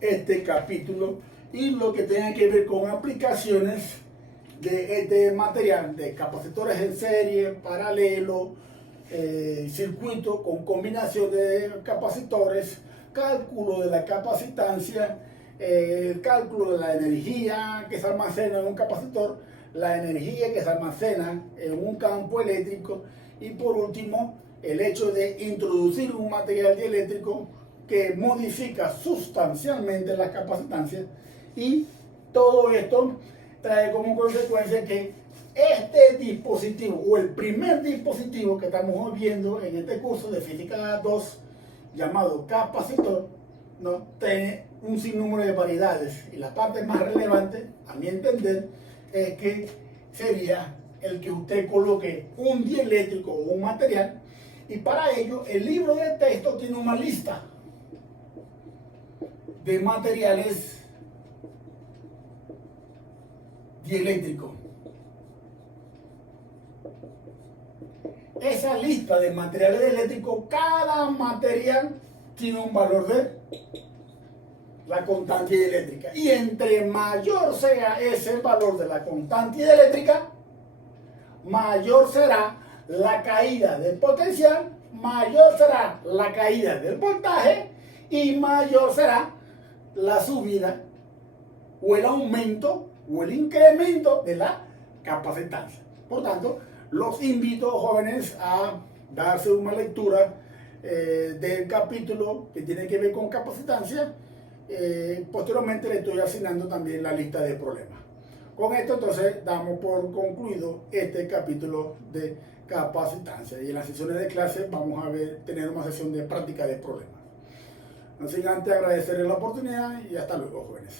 este capítulo y lo que tenga que ver con aplicaciones de este material de capacitores en serie, paralelo, circuito con combinación de capacitores, cálculo de la capacitancia, el cálculo de la energía que se almacena en un capacitor, la energía que se almacena en un campo eléctrico y por último el hecho de introducir un material dieléctrico que modifica sustancialmente la capacitancia, y todo esto trae como consecuencia que este dispositivo o el primer dispositivo que estamos viendo en este curso de física 2 llamado capacitor, ¿no?, tiene un sinnúmero de variedades y la parte más relevante a mi entender es que sería el que usted coloque un dieléctrico o un material, y para ello el libro de texto tiene una lista de materiales dieléctricos. Esa lista de materiales dieléctricos, cada material tiene un valor de la constante eléctrica, y entre mayor sea ese valor de la constante eléctrica, mayor será la caída del potencial, mayor será la caída del voltaje y mayor será la subida o el aumento o el incremento de la capacitancia. Por tanto, los invito, jóvenes, a darse una lectura del capítulo que tiene que ver con capacitancia. Posteriormente le estoy asignando también la lista de problemas. Con esto entonces damos por concluido este capítulo de capacitancia, y en las sesiones de clase vamos a tener una sesión de práctica de problemas. No sin antes agradecerles la oportunidad y hasta luego, jóvenes.